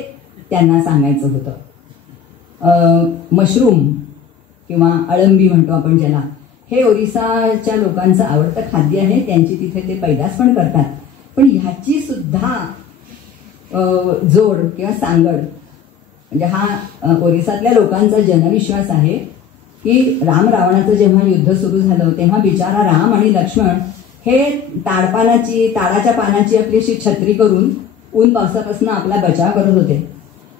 त्यांना सांगायचं होतं. मशरूम किंवा अळंबी म्हणतो आपण ज्याला, हे ओरिसाच्या लोकांचं आवडतं खाद्य आहे. त्यांची तिथे ते पैदास पण करतात. पण ह्याची सुद्धा जोड किंवा सांगड, म्हणजे हा ओरिसातल्या लोकांचा जनविश्वास आहे की राम रावणाचं जेव्हा युद्ध सुरू झालं तेव्हा बिचारा राम आणि लक्ष्मण हे ताडाच्या पानाची आपली अशी छत्री करून ऊन पावसापासून आपला बचाव करत होते.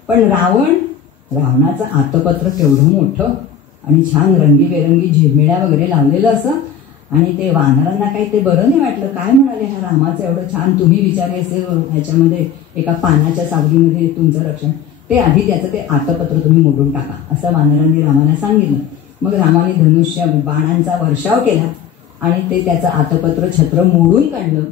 पण रावणाचं आतपत्र केवढं मोठं आणि छान रंगीबेरंगी झिरमिळ्या वगैरे लावलेलं असं, आणि ते वानरांना काही ते बरं नाही वाटलं. काय म्हणाले, ह्या रामाचं एवढं छान, तुम्ही विचारे असे ह्याच्यामध्ये एका पानाच्या सावलीमध्ये तुमचं रक्षण, ते आधी त्याचं ते आतपत्र तुम्ही मोडून टाका असं वानरांनी रामाला सांगितलं. मग रामाने धनुष्य बाणांचा वर्षाव केला आणि ते त्याचं आतपत्र छत्र मोडून काढलं.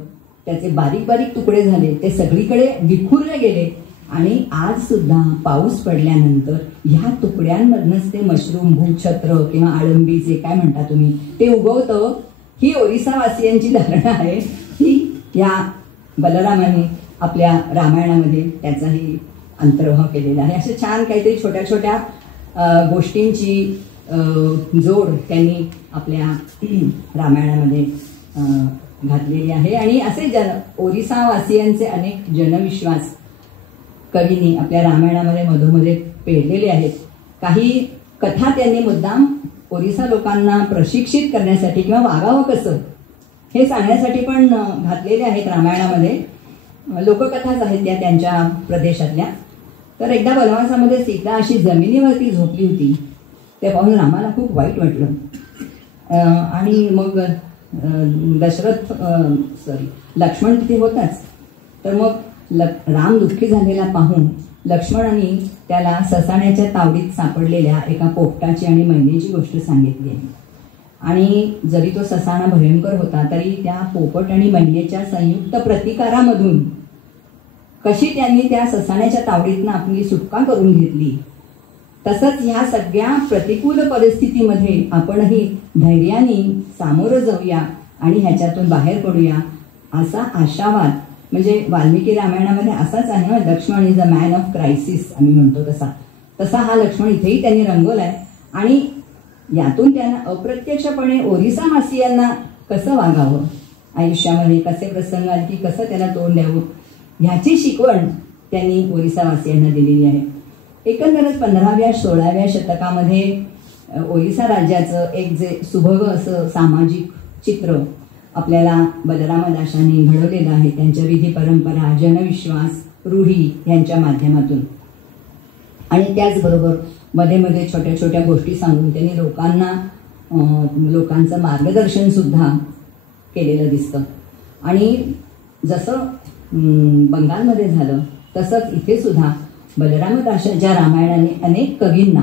त्याचे बारीक बारीक तुकडे झाले, ते सगळीकडे विखुरले गेले. आणि आज सुद्धा पाऊस पडल्यानंतर ह्या तुकड्यांमधनच ते मशरूम, भूछत्र किंवा आळंबी जे काय म्हणता तुम्ही ते उगवतं. ही ओरिसावासियांची धारणा आहे की या बलरामाने आपल्या रामायणामध्ये त्याचाही अंतर्भाव केलेला आहे. असे छान काहीतरी छोट्या छोट्या गोष्टींची जोड त्यांनी आपल्या रामायणामध्ये घातलेली आहे. आणि असे ओरिसावासियांचे अनेक जनविश्वास कवींनी आपल्या रामायणामध्ये मधोमध्ये पेरलेले आहेत. काही कथा त्यांनी मुद्दाम ओरिसा लोकांना प्रशिक्षित करण्यासाठी किंवा वागावं कसं हे सांगण्यासाठी पण घातलेले आहेत रामायणामध्ये. लोककथाच आहेत त्या त्यांच्या प्रदेशातल्या. तर एकदा वनवासामध्ये सीता अशी जमिनीवरती झोपली होती, ते पाहून रामाला खूप वाईट वाटलं. आणि मग लक्ष्मण तिथे होताच. तर मग राम दुःखी झालेला पाहून लक्ष्मणाने त्याला ससाण्याच्या तावडीत सापडलेल्या एका पोपटाची आणि मैनेची गोष्ट सांगितली आहे. आणि जरी तो ससाणा भयंकर होता तरी त्या पोपट आणि मैनेच्या संयुक्त प्रतिकारामधून कशी त्यांनी त्या ससाण्याच्या तावडीतनं आपली सुटका करून घेतली, तसंच ह्या सगळ्या प्रतिकूल परिस्थितीमध्ये आपणही धैर्याने सामोरं जाऊया आणि ह्याच्यातून बाहेर पडूया असा आशावाद. म्हणजे वाल्मिकी रामायणामध्ये असाच आहे, Lakshman is a man of crisis आम्ही म्हणतो तसा हा लक्ष्मण इथेही त्यांनी रंगवलाय. आणि यातून त्यांना अप्रत्यक्षपणे ओरिसावासियांना कसं वागावं आयुष्यामध्ये, कसे प्रसंग आले की कसं त्याला तोंड द्यावं ह्याची शिकवण त्यांनी ओरिसावासियांना दिलेली आहे. एकंदरच 15व्या 16व्या शतकामध्ये ओरिसा राज्याचं एक जे सुभग असं सामाजिक चित्र आपल्याला बलरामदासांनी घडवलेलं आहे, त्यांच्या विधी परंपरा, जनविश्वास, रूढी यांच्या माध्यमातून. आणि त्याचबरोबर मध्ये मध्ये छोट्या छोट्या गोष्टी सांगून त्यांनी लोकांचं मार्गदर्शन सुद्धा केलेलं दिसतं. आणि जसं बंगालमध्ये झालं तसंच इथे सुद्धा बलरामदासांच्या रामायणाने अनेक कवींना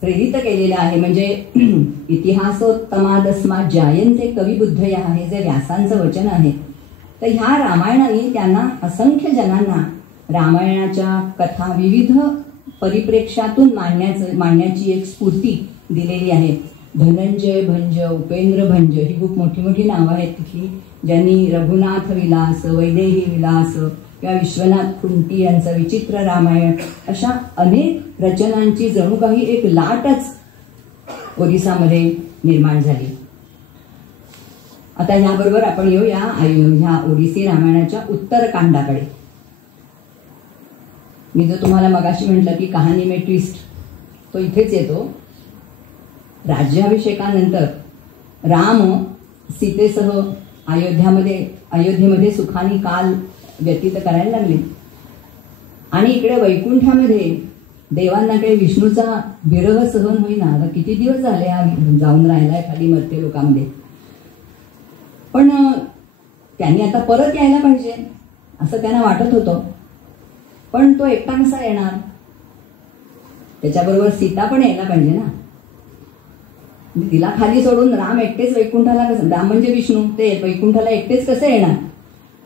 प्रेरित केलेलं आहे. म्हणजे इतिहासोत्तमादस्मात् जायन्ते कविबुद्धया हे जे व्यासांचं वचन आहे, तर ह्या रामायणाने त्यांना असंख्य जनांना रामायणाच्या कथा विविध परिप्रेक्ष्यातून मांडण्याची एक स्फूर्ती दिलेली आहे. धनंजय भंज, उपेंद्र भंज ही खूप मोठी मोठी नावं आहेत तिथली, ज्यांनी रघुनाथ विलास, वैदेही विलास, किंवा विश्वनाथ खुंटी यांचं विचित्र रामायण, अशा अनेक रचनांची जणू काही एक लाटच ओरिसामध्ये निर्माण झाली. आता याबरोबर आपण येऊया ह्या ओडिसी रामायणाच्या उत्तरकांडाकडे. मी जर तुम्हाला मगाशी म्हटलं की कहाणी में ट्विस्ट, तो इथेच येतो. राज्याभिषेकानंतर राम सीतेसह अयोध्येमध्ये सुखाने काल व्यतीत करायला लागले. आणि इकडे वैकुंठामध्ये देवांना काही विष्णूचा विरह सहन होईना. आता किती दिवस झाले हा जाऊन राहिलाय खाली मर्त्य लोकांमध्ये. पण त्यांनी आता परत यायला पाहिजे असं त्यांना वाटत होतं. पण तो एकटा कसा येणार? त्याच्याबरोबर सीता पण यायला पाहिजे ना. तिला खाली सोडून राम एकटेच वैकुंठाला कसं, राम म्हणजे विष्णू, ते वैकुंठाला एकटेच कसं येणार?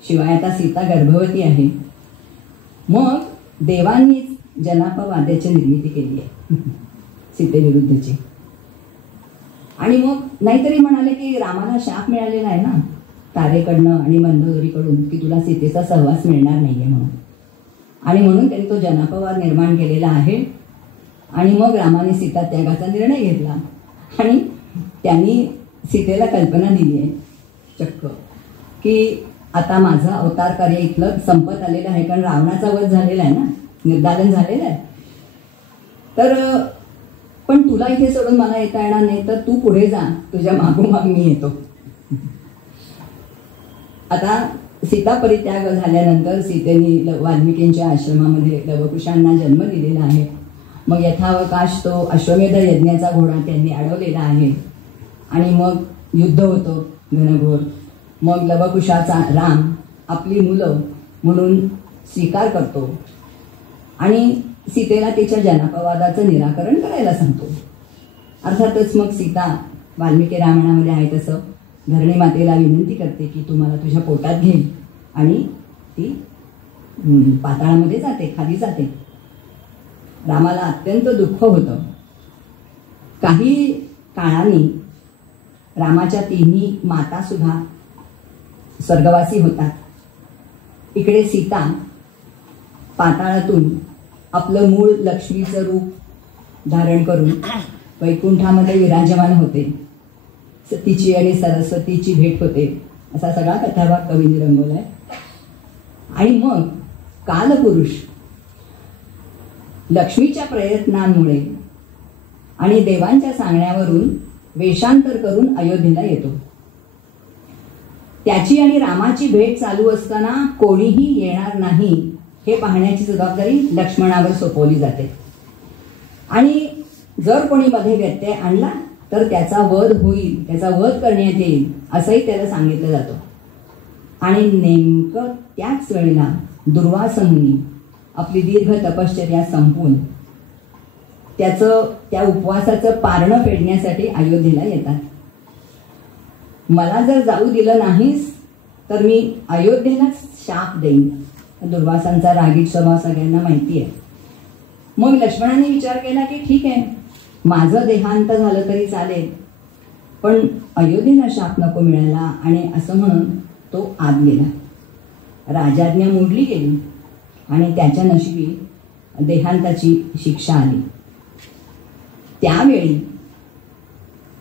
शिवाय आता सीता गर्भवती आहे. मग देवांनीच जनापवाद्याची निर्मिती केली आहे सीतेविरुद्धची. आणि मग नाहीतरी म्हणाले की रामाला शाप मिळालेला आहे ना तारेकडनं आणि मंदोदरीकडून की तुला सीतेचा सहवास मिळणार नाहीये म्हणून. आणि म्हणून त्यांनी तो जनापवाद निर्माण केलेला आहे. आणि मग रामाने सीता त्यागाचा निर्णय घेतला. आणि त्यांनी सीतेला कल्पना दिली आहे चक्क की आता माझं अवतार कार्य इथलं संपत आलेलं आहे. कारण रावणाचा वध झालेला आहे ना, निर्दालन झालेलं आहे. तर पण तुला इथे सोडून मला येता येणार नाही, तर तू पुढे जा, तुझ्या मागोमाग मी येतो. आता सीता परित्याग झाल्यानंतर सीतेने वाल्मिकींच्या आश्रमामध्ये लवकुशांना जन्म दिलेला आहे. मग यथावकाश तो अश्वमेध यज्ञाचा घोडा त्यांनी अडवलेला आहे. आणि मग युद्ध होतं घनघोर. मग लवकुशाचा राम आपली मुलं म्हणून स्वीकार करतो आणि सीतेला तिच्या जनापवादाचं निराकरण करायला सांगतो. अर्थातच मग सीता वाल्मिकी रामायणामध्ये आहे तसं धरणी मातेला विनंती करते की तू मला तुझ्या पोटात घेईल. आणि ती पाताळामध्ये जाते, खाली जाते. रामाला अत्यंत दुःख होतं. काही काळाने रामाच्या तिन्ही माता सुद्धा स्वर्गवासी होतात. इकडे सीता पाताळातून आपलं मूळ लक्ष्मीचं रूप धारण करून वैकुंठामध्ये विराजमान होते. तिची आणि सरस्वतीची भेट होते. असा सगळा कथाभाग कवीने रंगवलाय. आणि मग कालपुरुष लक्ष्मीच्या प्रयत्नांमुळे आणि देवांच्या सांगण्यावरून वेषांतर करून अयोध्येला येतो. त्याची आणि रामाची भेट चालू असताना कोणीही येणार नाही हे पाहण्याची जबाबदारी लक्ष्मणावर सोपवली जाते. आणि जर कोणी मध्ये व्यत्यय आणला तर त्याचा वध होईल, त्याचा वध करण्यात येईल असंही त्याला सांगितलं जातं. आणि नेमकं त्याच वेळेला दुर्वासा मुनी आपली दीर्घ तपश्चर्या संपवून त्या उपवासाचं पारणं फेडण्यासाठी अयोध्येला येतात. मला जर जाऊ दिलं नाहीस तर मी अयोध्येलाच शाप देईन. दुर्वासांचा रागीट स्वभाव सगळ्यांना माहिती आहे. मग लक्ष्मणाने विचार केला की ठीक आहे, माझं देहांत झालं तरी चालेल, पण अयोध्येला शाप नको मिळाला. आणि असं म्हणून तो आत गेला. राजाज्ञा मोडली गेली आणि त्याच्या नशिबी देहांताची शिक्षा आली. त्यावेळी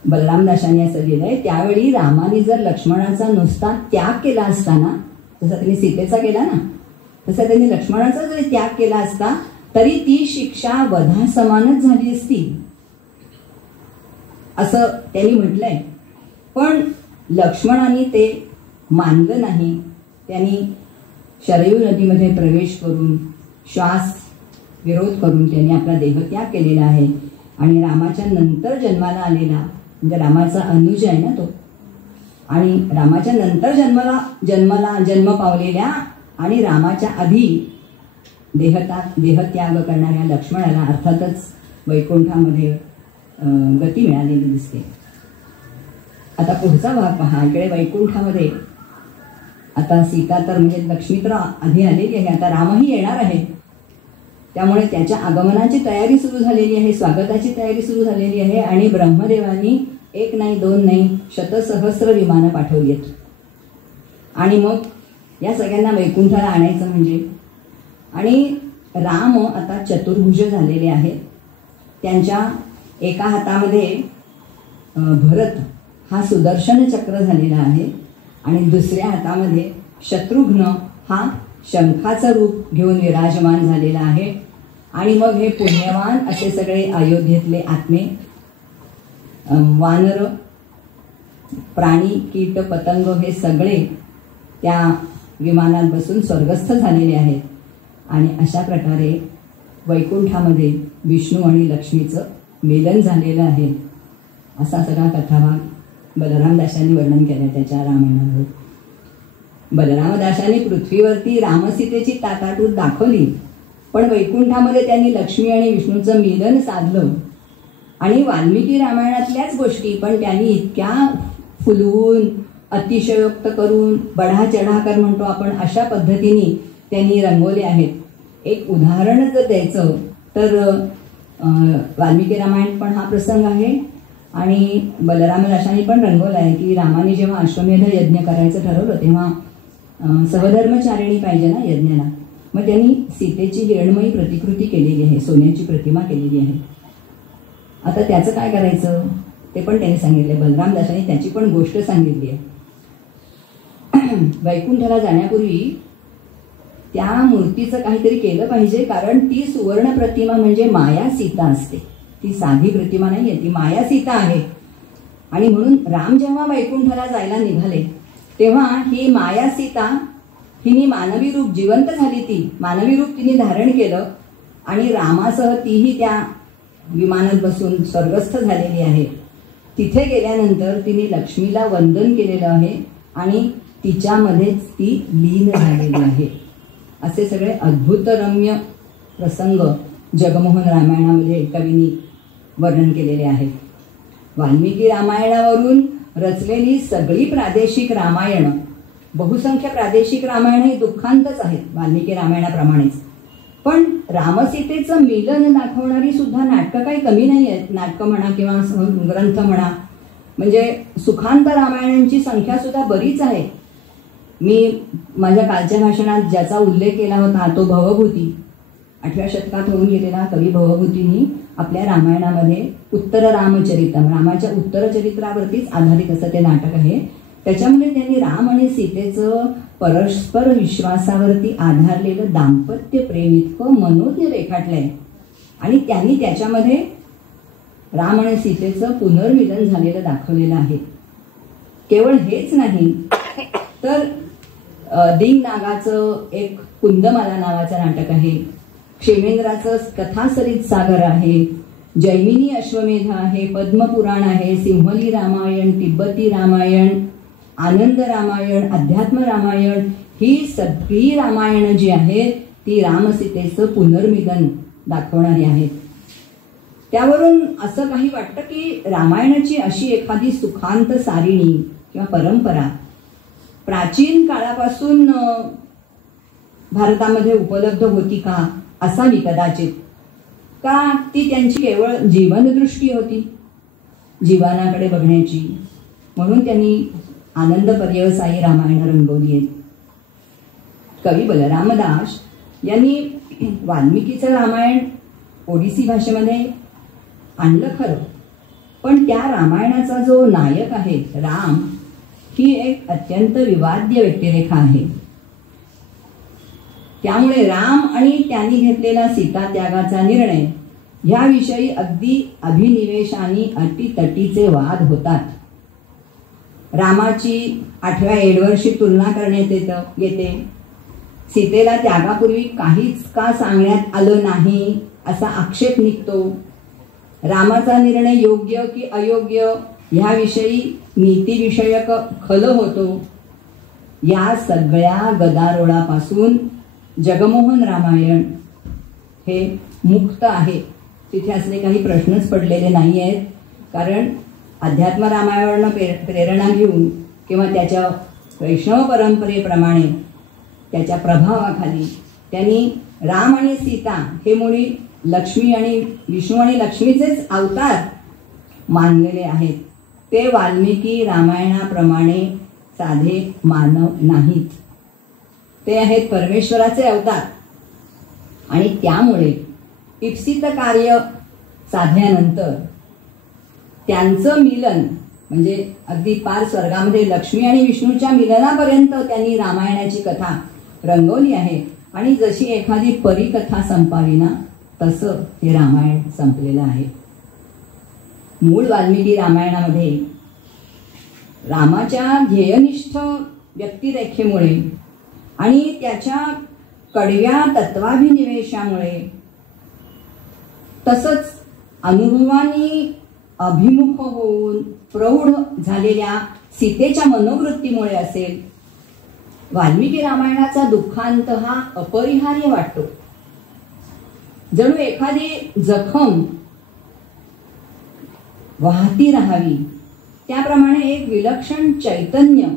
बलरामदासांनी असं लिहिलंय, त्यावेळी रामाने जर लक्ष्मणाचा नुसता त्याग केला असता ना, जसा त्यांनी सीतेचा केला ना, तसा त्यांनी लक्ष्मणाचा जरी त्याग केला असता तरी ती शिक्षा वधासमानच झाली असती असं त्यांनी म्हटलंय. पण लक्ष्मणाने ते मानलं नाही. त्यांनी शरयू नदीमध्ये प्रवेश करून श्वास विरोध करून त्यांनी आपला देहत्याग केलेला आहे. आणि रामाच्या नंतर जन्माला आलेला, म्हणजे रामाचा अनुज आहे ना तो, आणि रामाच्या नंतर जन्म पावलेल्या आणि रामाच्या आधी देहत्याग करणाऱ्या लक्ष्मणाला अर्थातच वैकुंठामध्ये गती मिळालेली दिसते. आता पुढचा भाग पहा. इकडे वैकुंठामध्ये आता सीता तर म्हणजे लक्ष्मी तर आधी आलेली आहे, आता रामही येणार आहे. त्यामुळे त्याच्या आगमनाची तयारी सुरू झालेली आहे, स्वागताची तयारी सुरू झालेली आहे. आणि ब्रह्मदेवानी 1 नाही 2 नाही 100 सहस्र विमानं पाठवली आहेत. आणि मग या सगळ्यांना वैकुंठाला आणायचं म्हणजे. आणि राम आता चतुर्भुज झालेले आहेत. त्यांच्या एका हातामध्ये भरत हा सुदर्शन चक्र झालेला आहे आणि दुसऱ्या हातामध्ये शत्रुघ्न हा शंखाचं रूप घेऊन विराजमान झालेला आहे. आणि मग हे पुण्यवान असे सगळे अयोध्येतले आत्मे, वानर, प्राणी, कीट, पतंग हे सगळे त्या विमानात बसून स्वर्गस्थ झालेले आहेत. आणि अशा प्रकारे वैकुंठामध्ये विष्णू आणि लक्ष्मीचं मिलन झालेलं आहे. असा सगळा कथाभाग बलरामदासांनी वर्णन केलं त्याच्या रामायणामध्ये. बलरामदासांनी पृथ्वीवरती रामसीतेची ताटाटूट दाखवली, पण वैकुंठामध्ये त्यांनी लक्ष्मी आणि विष्णूचं मिलन साधलं. आणि वाल्मिकी रामायणातल्याच गोष्टी पण त्यांनी इतक्या फुलवून अतिशयोक्त करून बढा चढाकर म्हणतो आपण अशा पद्धतीने त्यांनी रंगवले आहेत. एक उदाहरण जर द्यायचं तर वाल्मिकी रामायण पण हा प्रसंग आहे आणि बलरामदासांनी पण रंगवला आहे की रामाने जेव्हा अश्वमेध यज्ञ करायचं ठरवलं तेव्हा सहधर्मचारिणी पाहिजे ना यज्ञाला. मग त्यांनी सीतेची हिरणमयी प्रतिकृती केलेली आहे, सोन्याची प्रतिमा केलेली आहे. आता त्याचं काय करायचं ते पण त्यांनी सांगितले. बलरामदासांनी त्याची पण गोष्ट सांगितली आहे. वैकुंठाला जाण्यापूर्वी त्या मूर्तीचं काहीतरी केलं पाहिजे, कारण ती सुवर्ण प्रतिमा म्हणजे माया सीता असते. ती साधी प्रतिमा नाहीये, ती माया सीता आहे. आणि म्हणून राम जेव्हा वैकुंठाला जायला निघाले तेव्हा ही माया सीता हिने मानवी रूप जिवंत झाली, ती मानवी रूप तिने धारण केलं आणि रामासह तीही त्या विमानात बसून स्वर्गस्थ झालेली आहे. तिथे गेल्यानंतर तिने लक्ष्मीला वंदन केलेलं आहे आणि तिच्यामध्येच ती लीन झालेली आहे. असे सगळे अद्भुतरम्य प्रसंग जगमोहन रामायणामध्ये कवींनी वर्णन केलेले आहेत. वाल्मिकी रामायणावरून रचलेली सगळी प्रादेशिक रामायण, बहुसंख्य प्रादेशिक रामायण ही दुःखांतच आहेत वाल्मिकी रामायणाप्रमाणेच. पण रामसीतेचं मिलन दाखवणारी सुद्धा नाटकं काही कमी नाही आहेत. नाटकं म्हणा किंवा ग्रंथ म्हणा, म्हणजे सुखांत रामायणांची संख्या सुद्धा बरीच आहे. मी माझ्या कालच्या भाषणात ज्याचा उल्लेख केला होता तो भवभूती, 8व्या शतकात होऊन गेलेला कवी भवभूतींनी आपल्या रामायणामध्ये उत्तर रामचरितम, रामाच्या उत्तरचरित्रावरतीच आधारित असं ते नाटक आहे. त्याच्यामध्ये त्यांनी राम आणि सीतेचं परस्पर विश्वासावरती आधारलेलं दाम्पत्य प्रेम इतकं मनोज्ञ रेखाटलंय. आणि त्यांनी त्याच्यामध्ये राम आणि सीतेचं पुनर्मिलन झालेलं दाखवलेलं आहे. केवळ हेच नाही तर दिंगनागाचं एक कुंदमाला नावाचं नाटक आहे, क्षेमेंद्राचं कथासरित सागर आहे, जैमिनी अश्वमेध आहे, पद्मपुराण आहे, सिंहली रामायण, तिब्बती रामायण, आनंद रामायण, अध्यात्म रामायण, ही सगळी रामायण जी आहेत ती रामसीतेचं पुनर्मिलन दाखवणारी आहेत. त्यावरून असं काही वाटतं की रामायणाची अशी एखादी सुखांत सारिणी किंवा परंपरा प्राचीन काळापासून भारतामध्ये उपलब्ध होती का, असावी कदाचित. का ती त्यांची केवळ जीवनदृष्टी होती, जीवनाकडे बघण्याची, म्हणून त्यांनी आनंद पर्यवसायी रामायण रंगवली आहेत. कवी बलरामदास यांनी वाल्मिकीचं रामायण ओडिसी भाषेमध्ये आणलं खरं, पण त्या रामायणाचा जो नायक आहे राम, ही एक अत्यंत विवाद्य व्यक्तिरेखा आहे. त्यामुळे राम आणि त्यांनी घेतलेला सीता त्यागाचा निर्णय याविषयी अगदी अभिनिवेशाने अटीतटीचे वाद होतात. रामाची 8व्या एडवर्षी तुलना करण्यात येते. सीतेला त्यागापूर्वी काहीच का सांगण्यात आलं नाही असा आक्षेप निघतो. रामाचा निर्णय योग्य की अयोग्य ह्याविषयी नीतिविषयक खल होतो. या सगळ्या गदारोळापासून जगमोहन रामायण हे मुक्त आहे. तिथे असले काही प्रश्नच पडलेले नाही आहेत, कारण अध्यात्म रामायणावरनं प्रेरणा घेऊन किंवा त्याच्या वैष्णव परंपरेप्रमाणे त्याच्या प्रभावाखाली त्यांनी राम आणि सीता हे मुळी लक्ष्मी आणि विष्णू आणि लक्ष्मीचेच अवतार मानलेले आहेत. ते वाल्मिकी रामायणाप्रमाणे साधे मानव नाहीत. ते आहेत परमेश्वराचे अवतार. आणि त्यामुळे इप्सित कार्य साधल्यानंतर त्यांचं मिलन म्हणजे अगदी पार स्वर्गामध्ये लक्ष्मी आणि विष्णूच्या मिलनापर्यंत त्यांनी रामायणाची कथा रंगवली आहे. आणि जशी एखादी परीकथा संपावी ना तसं हे रामायण संपलेलं आहे. मूळ वाल्मिकी रामायणामध्ये रामाच्या ध्येयनिष्ठ व्यक्तिरेखेमुळे आणि त्याच्या कडव्या तत्वाभिनिवेशामुळे तसंच अनुभवानी अभिमुख होऊन प्रौढ झालेल्या सीतेच्या मनोवृत्तीमुळे असेल, वाल्मिकी रामायणाचा दुःखांत हा अपरिहार्य वाटतो. जणू एखादी जखम वाहती राहावी त्याप्रमाणे एक विलक्षण चैतन्य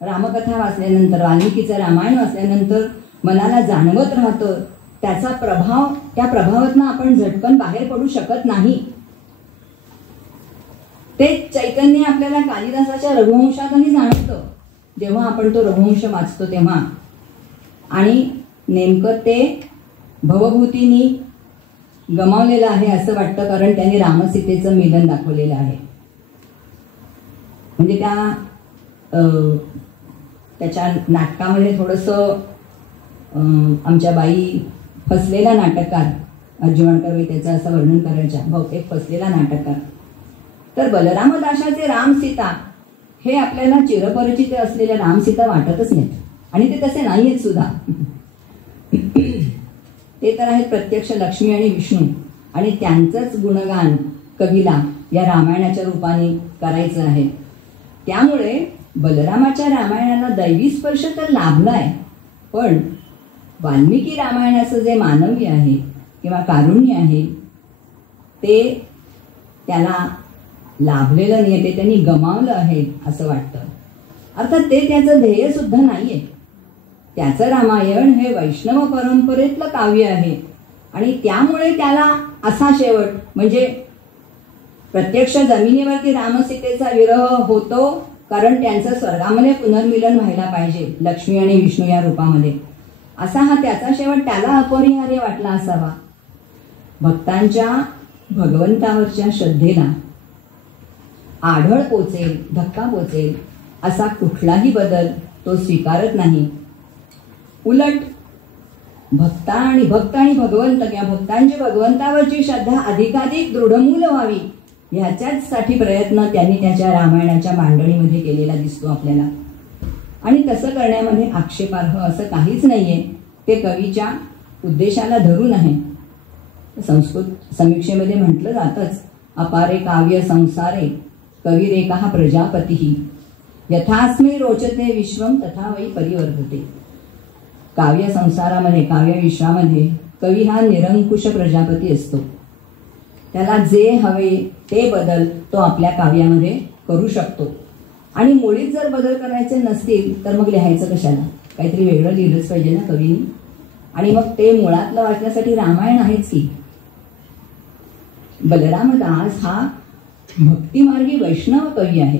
रामकथा वाचल्यानंतर, वाल्मिकीचं रामायण वाचल्यानंतर मनाला जाणवत राहतं. त्याचा प्रभाव, त्या प्रभावातनं आपण झटकन बाहेर पडू शकत नाही. ते चैतन्य आपल्याला कालिदासाच्या रघुवंशातही जाणवतं जेव्हा आपण तो रघुवंश वाचतो तेव्हा. आणि नेमकं ते भवभूतींनी गमावलेलं आहे असं वाटतं, कारण त्यांनी रामसीतेचं मिलन दाखवलेलं आहे. म्हणजे त्याच्या नाटकामध्ये थोडंसं आमच्या बाई फसलेला नाटककार अर्जुनकर त्याचं असं वर्णन करायच्या, बहुतेक फसलेला नाटककार. तर बलरामदासाचे रामसीता हे आपल्याला चिरपरिचित असलेल्या रामसीता वाटतच नाहीत आणि ते तसे नाही आहेत सुद्धा. ते तर आहेत प्रत्यक्ष लक्ष्मी आणि विष्णू आणि त्यांचंच गुणगान कवीला या रामायणाच्या रूपाने करायचं आहे. त्यामुळे बलरामाच्या रामायणाला दैवी स्पर्श तर लाभलाय, पण वाल्मिकी रामायणाचं जे मानवी आहे किंवा कारुण्य आहे ते त्याला लाभलेलं नाही, ते त्यांनी गमावलं आहे असं वाटतं. अर्थात ते त्याचं ध्येय सुद्धा नाहीये. त्याचं रामायण हे वैष्णव परंपरेतलं काव्य आहे आणि त्यामुळे त्याला असा शेवट म्हणजे प्रत्यक्ष जमिनीवरती रामसीतेचा विरह होतो, कारण त्यांचं स्वर्गामध्ये पुनर्मिलन व्हायला पाहिजे लक्ष्मी आणि विष्णू या रूपामध्ये. असा हा त्याचा शेवट त्याला अपरिहार्य वाटला असावा. भक्तांच्या भगवंतावरच्या श्रद्धेला आढळ पोचेल, धक्का पोचेल असा कुठलाही बदल तो स्वीकारत नाही. उलट भक्त आणि भगवंत किंवा भक्तांची भगवंतावरची श्रद्धा अधिकाधिक दृढमूल व्हावी ह्याच्याच साठी प्रयत्न त्यांनी त्याच्या रामायणाच्या मांडणीमध्ये केलेला दिसतो आपल्याला. आणि तसं करण्यामध्ये आक्षेपार्ह असं काहीच नाहीये. ते कवीच्या उद्देशाला धरून आहे. संस्कृत समीक्षेमध्ये म्हटलं जातंच, अपारे काव्य संसारे कविरेका प्रजापती यथास्मै रोचते विश्वम तथा वै परिवर्तते. काव्य संसारामध्ये, काव्य विश्वामध्ये कवी हा निरंकुश प्रजापती असतो. त्याला जे हवे ते बदल तो आपल्या काव्यामध्ये करू शकतो. आणि मुळीच जर बदल करायचे नसतील तर मग लिहायचं कशाला? काहीतरी वेगळं लिहिलंच पाहिजे ना कवीनी. आणि मग ते मुळातलं वाचण्यासाठी रामायण आहेच की. बलरामदास हा भक्तिमार्गी वैष्णव कवी आहे.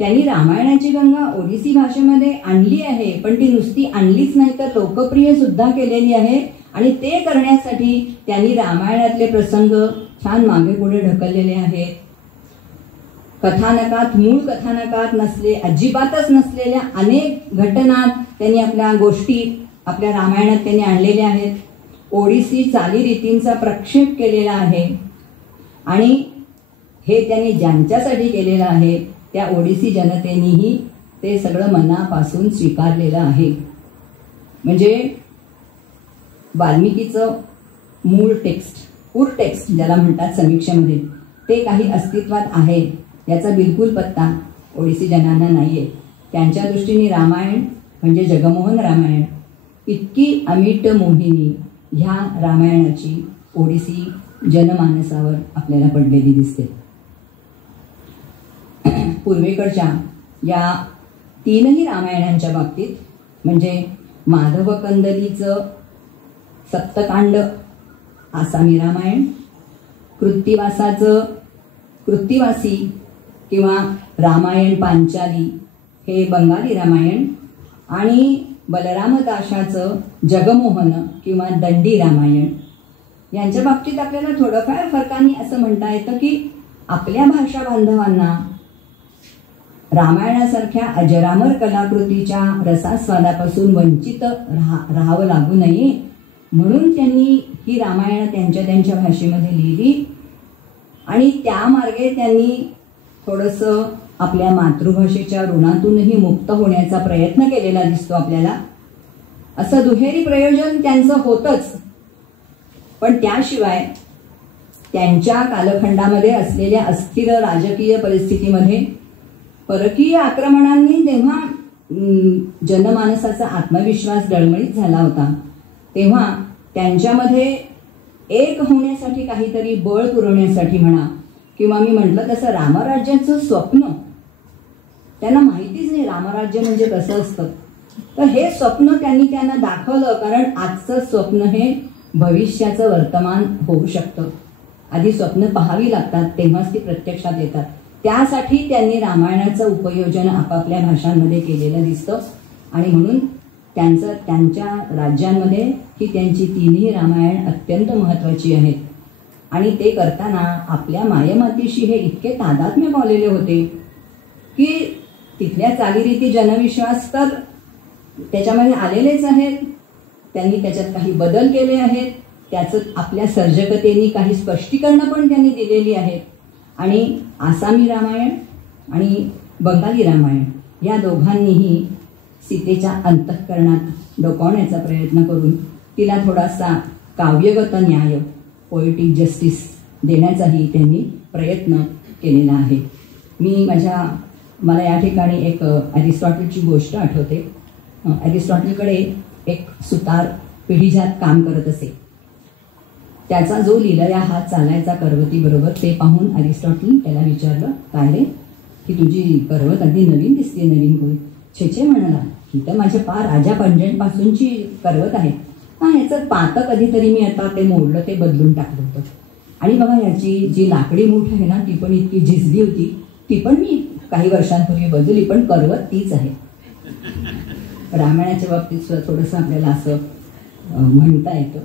त्यांनी रामायणाची गंगा ओडिसी भाषेमध्ये आणली आहे, पण ती नुसती आणलीच नाही तर लोकप्रिय सुद्धा केलेली आहे. आणि ते करण्यासाठी त्यांनी रामायणातले प्रसंग छान मागे पुढे ढकललेले आहेत. कथानकात, मूळ कथानकात अजिबातच नसलेल्या अनेक घटनात त्यांनी आपल्या गोष्टी आपल्या रामायणात त्यांनी आणलेल्या आहेत. ओडिसी चालीरीतींचा प्रक्षेप केलेला आहे आणि हे त्यांनी ज्यांच्यासाठी केलेलं आहे त्या ओडिसी जनतेनेही ते सगळं मनापासून स्वीकारलेलं आहे. म्हणजे वाल्मिकीचं मूळ टेक्स्ट, पूर टेक्स्ट ज्याला म्हणतात समीक्षेमध्ये, ते काही अस्तित्वात आहे याचा बिलकुल पत्ता ओडिसी जनांना नाहीये. त्यांच्या दृष्टीने रामायण म्हणजे जगमोहन रामायण इतकी अमिट मोहिनी ह्या रामायणाची ओडिसी जनमानसावर आपल्याला पडलेली दिसते. पूर्वेकडच्या या तीनही रामायणांच्या बाबतीत म्हणजे माधव कंदलीचं सप्तकांड आसामी रामायण, कृत्तिवासाचं कृत्तिवासी किंवा रामायण पांचाली हे बंगाली रामायण आणि बलरामदासाचं जगमोहन किंवा दंडी रामायण यांच्या बाबतीत आपल्याला थोडंफार फरकाने असं म्हणता येतं की आपल्या भाषा बांधवांना रामायणासारख्या अजरामर कलाकृतीच्या रसास्वादापासून वंचित राहावं लागू नये म्हणून त्यांनी ही रामायण त्यांच्या भाषेमध्ये लिहिली आणि त्या मार्गे त्यांनी थोडंसं आपल्या मातृभाषेच्या ऋणातूनही मुक्त होण्याचा प्रयत्न केलेला दिसतो आपल्याला. असं दुहेरी प्रयोजन त्यांचं होतंच, पण त्याशिवाय त्यांच्या कालखंडामध्ये असलेल्या अस्थिर राजकीय परिस्थितीमध्ये परकीय आक्रमणांनी तेव्हा जनमानसाचा आत्मविश्वास डळमळीत झाला होता. तेव्हा त्यांच्यामध्ये एक होण्यासाठी काहीतरी बळ पुरवण्यासाठी म्हणा किंवा मी म्हटलं तसं रामराज्याचं स्वप्न त्यांना माहितीच नाही रामराज्य म्हणजे कसं असतं. तर हे स्वप्न त्यांना दाखवलं, कारण आजचं स्वप्न हे भविष्याचं वर्तमान होऊ शकतं. आधी स्वप्न पाहावी लागतात, तेव्हाच ती प्रत्यक्षात येतात. त्यासाठी त्यांनी रामायणाचं उपयोजन आपापल्या भाषांमध्ये केलेलं दिसतं आणि म्हणून त्यांच्या राज्यांमध्ये ही त्यांची तिन्ही रामायण अत्यंत महत्त्वाची आहेत. आणि ते करताना आपल्या मायमातीशी हे इतके तादात्म्य पावलेले होते की तिथल्या चालीरीती जनविश्वास तर त्याच्यामध्ये आलेलेच आहेत. त्यांनी त्याच्यात काही बदल केले आहेत, त्याचं आपल्या सर्जकतेने काही स्पष्टीकरणं पण त्यांनी दिलेली आहेत. आणि आसामी रामायण आणि बंगाली रामायण या दोघांनीही सीतेच्या अंतःकरणात डोकावण्याचा प्रयत्न करून तिला थोडासा काव्यगत न्याय, पोएटिक जस्टिस देण्याचाही त्यांनी प्रयत्न केलेला आहे. मला या ठिकाणी एक ॲरिस्टॉटलची गोष्ट आठवते. ॲरिस्टॉटलकडे एक सुतार पिढीजात काम करत असे. त्याचा जो लिलया हात चालायचा करवती बरोबर ते पाहून अरिस्टॉटल त्याला विचारलं, काय रे की तुझी करवत अगदी नवीन दिसते, नवीन कोणी? छेछे म्हणाला, ही तर माझ्या राजा पंजनपासूनची करवत आहे. ह्याचं पातं कधीतरी मी आता ते मोडलं, ते बदलून टाकलं होतं. आणि बघा याची जी लाकडी मूठ आहे ना ती पण इतकी झिजली होती, ती पण मी काही वर्षांपूर्वी बदलली, पण करवत तीच आहे. रामायणाच्या बाबतीत सुद्धा थोडंसं आपल्याला असं म्हणता येतं.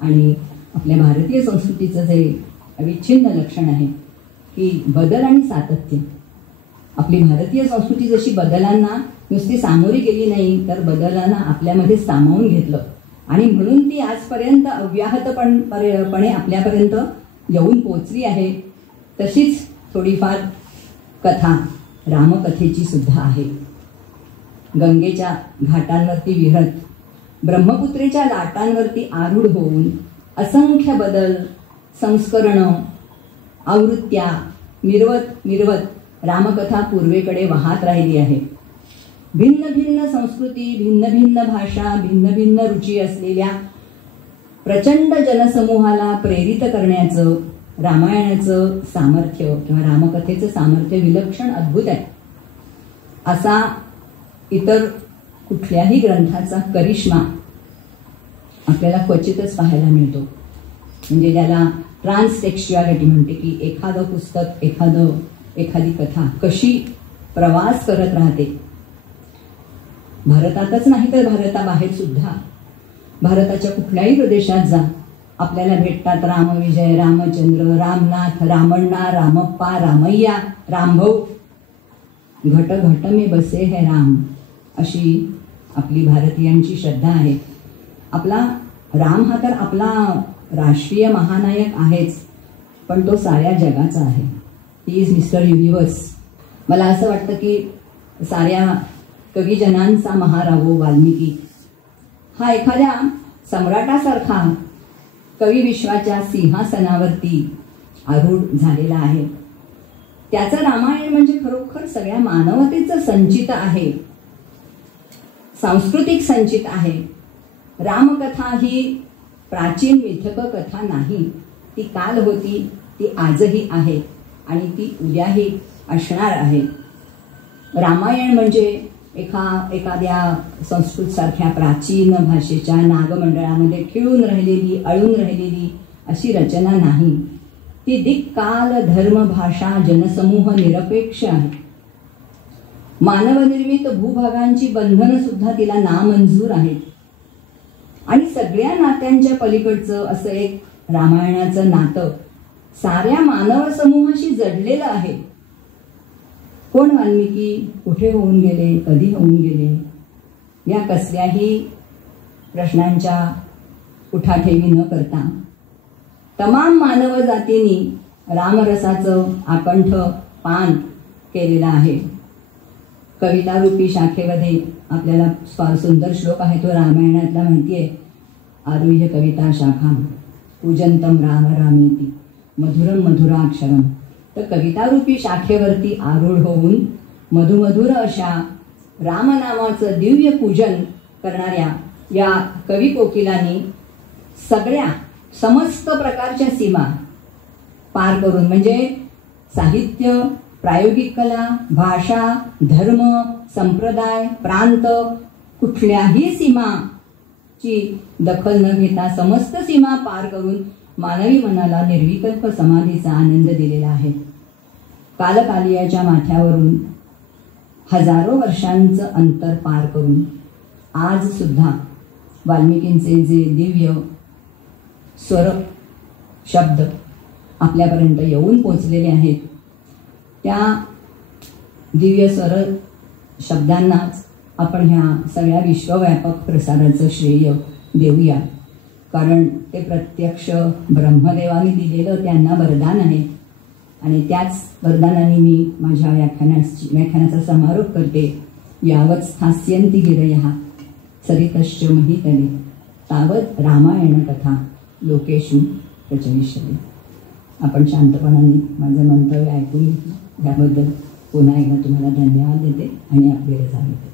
आणि आपल्या भारतीय संस्कृतीचं जे अविच्छिन्न लक्षण आहे की बदल आणि सातत्य. आपली भारतीय संस्कृती जशी बदलांना नुसती सामोरी गेली नाही तर बदलांना आपल्यामध्ये सामावून घेतलं आणि म्हणून ती आजपर्यंत अव्याहतपणे आपल्यापर्यंत येऊन पोचली आहे. तशीच थोडीफार कथा रामकथेची सुद्धा आहे. गंगेच्या घाटांवरती विहरत ब्रह्मपुत्रेच्या लाटांवरती आरूढ होऊन असंख्य बदल, संस्करणं, आवृत्त्या मिरवत रामकथा पूर्वेकडे वाहत राहिली आहे. भिन्न भिन्न संस्कृती, भिन्न भिन्न भाषा, भिन्न भिन्न रुची असलेल्या प्रचंड जनसमूहाला प्रेरित करण्याचं रामायणाचं सामर्थ्य किंवा रामकथेचं सामर्थ्य विलक्षण अद्भुत आहे. असा इतर कुठल्याही ग्रंथाचा करिश्मा आपल्याला क्वचितच पाहायला मिळतो. म्हणजे ज्याला ट्रान्सटेक्स्च्युअलिटी म्हणते की एखादं पुस्तक, एखादी कथा कशी प्रवास करत राहते. भारतातच नाही तर भारताबाहेर सुद्धा, भारताच्या कुठल्याही प्रदेशात जा, आपल्याला भेटतात रामविजय, रामचंद्र, रामनाथ, रामण्णा, रामप्पा, रामय्या, रामभाऊ. घट घट में बसे है राम, अशी आपली भारतीयांची श्रद्धा आहे. आपला राम हा तर आपला राष्ट्रीय महानायक आहेच, पण तो साऱ्या जगाचा आहे. He is mister universe. मला असं वाटतं की साऱ्या कवीजनांचा महारावो वाल्मिकी हा एखाद्या सम्राटासारखा कवी विश्वाच्या सिंहासनावरती आरूढ झालेला आहे. त्याचं रामायण म्हणजे खरोखर सगळ्या मानवतेचं संचित आहे, सांस्कृतिक संचित आहे. रामकथा ही प्राचीन मिथक कथा नाही, ती काल होती, ती आजही आहे आणि ती उद्याही असणार आहे. रामायण म्हणजे एखाद्या संस्कृतसारख्या प्राचीन भाषेच्या नागमंडळामध्ये खिळून राहिलेली, अळून राहिलेली अशी रचना नाही. ती दिक्, काल, धर्म, भाषा, जनसमूह निरपेक्ष आहे. मानवनिर्मित भूभागांची बंधनं सुद्धा तिला नामंजूर आहेत. आणि सगळ्या नात्यांच्या पलीकडचं असं एक रामायणाचं नातं साऱ्या मानव समूहाशी जडलेलं आहे. कोण वाल्मिकी, कुठे होऊन गेले, कधी होऊन गेले, या कसल्याही प्रश्नांच्या उठाठेवी न करता तमाम मानव जातींनी रामरसाचं आकंठ पान केलेलं आहे. कवितारूपी शाखेमध्ये आपल्याला फार सुंदर श्लोक आहे, तो रामायणातला माहिती आहे. आरुह्य कविता शाखा पूजंतम राम रामेती मधुरम मधुराक्षरम. तर कवितारूपी शाखेवरती आरूढ होऊन मधुमधुर अशा रामनामाचं दिव्य पूजन करणाऱ्या या कवी कोकिलांनी सगळ्या समस्त प्रकारच्या सीमा पार करून, म्हणजे साहित्य, प्रायोगिक कला, भाषा, धर्म, संप्रदाय, प्रांत, कुठल्याही सीमाची दखल न घेता समस्त सीमा पार करून मानवी मनाला निर्विकल्प समाधीचा आनंद दिलेला आहे. कालकालियाच्या माथ्यावरून हजारो वर्षांचं अंतर पार करून आज सुद्धा वाल्मिकींचे जे दिव्य स्वर शब्द आपल्यापर्यंत येऊन पोचलेले आहेत, त्या दिव्य स्वर शब्दांनाच आपण ह्या सगळ्या विश्वव्यापक प्रसाराचं श्रेय देऊया. कारण ते प्रत्यक्ष ब्रह्मदेवाने दिलेलं त्यांना वरदान आहे. आणि त्याच वरदानाने मी माझ्या व्याख्यानाचा समारोप करते. यावत स्थास्यन्ति गिरयः सरितश्च महीतले तावत रामायण कथा लोकेषु प्रचलिष्यते. आपण शांतपणाने माझं मंतव्य ऐकून घेतलं, याबद्दल पुन्हा एकदा तुम्हाला धन्यवाद देते आणि आपली रजा घेते.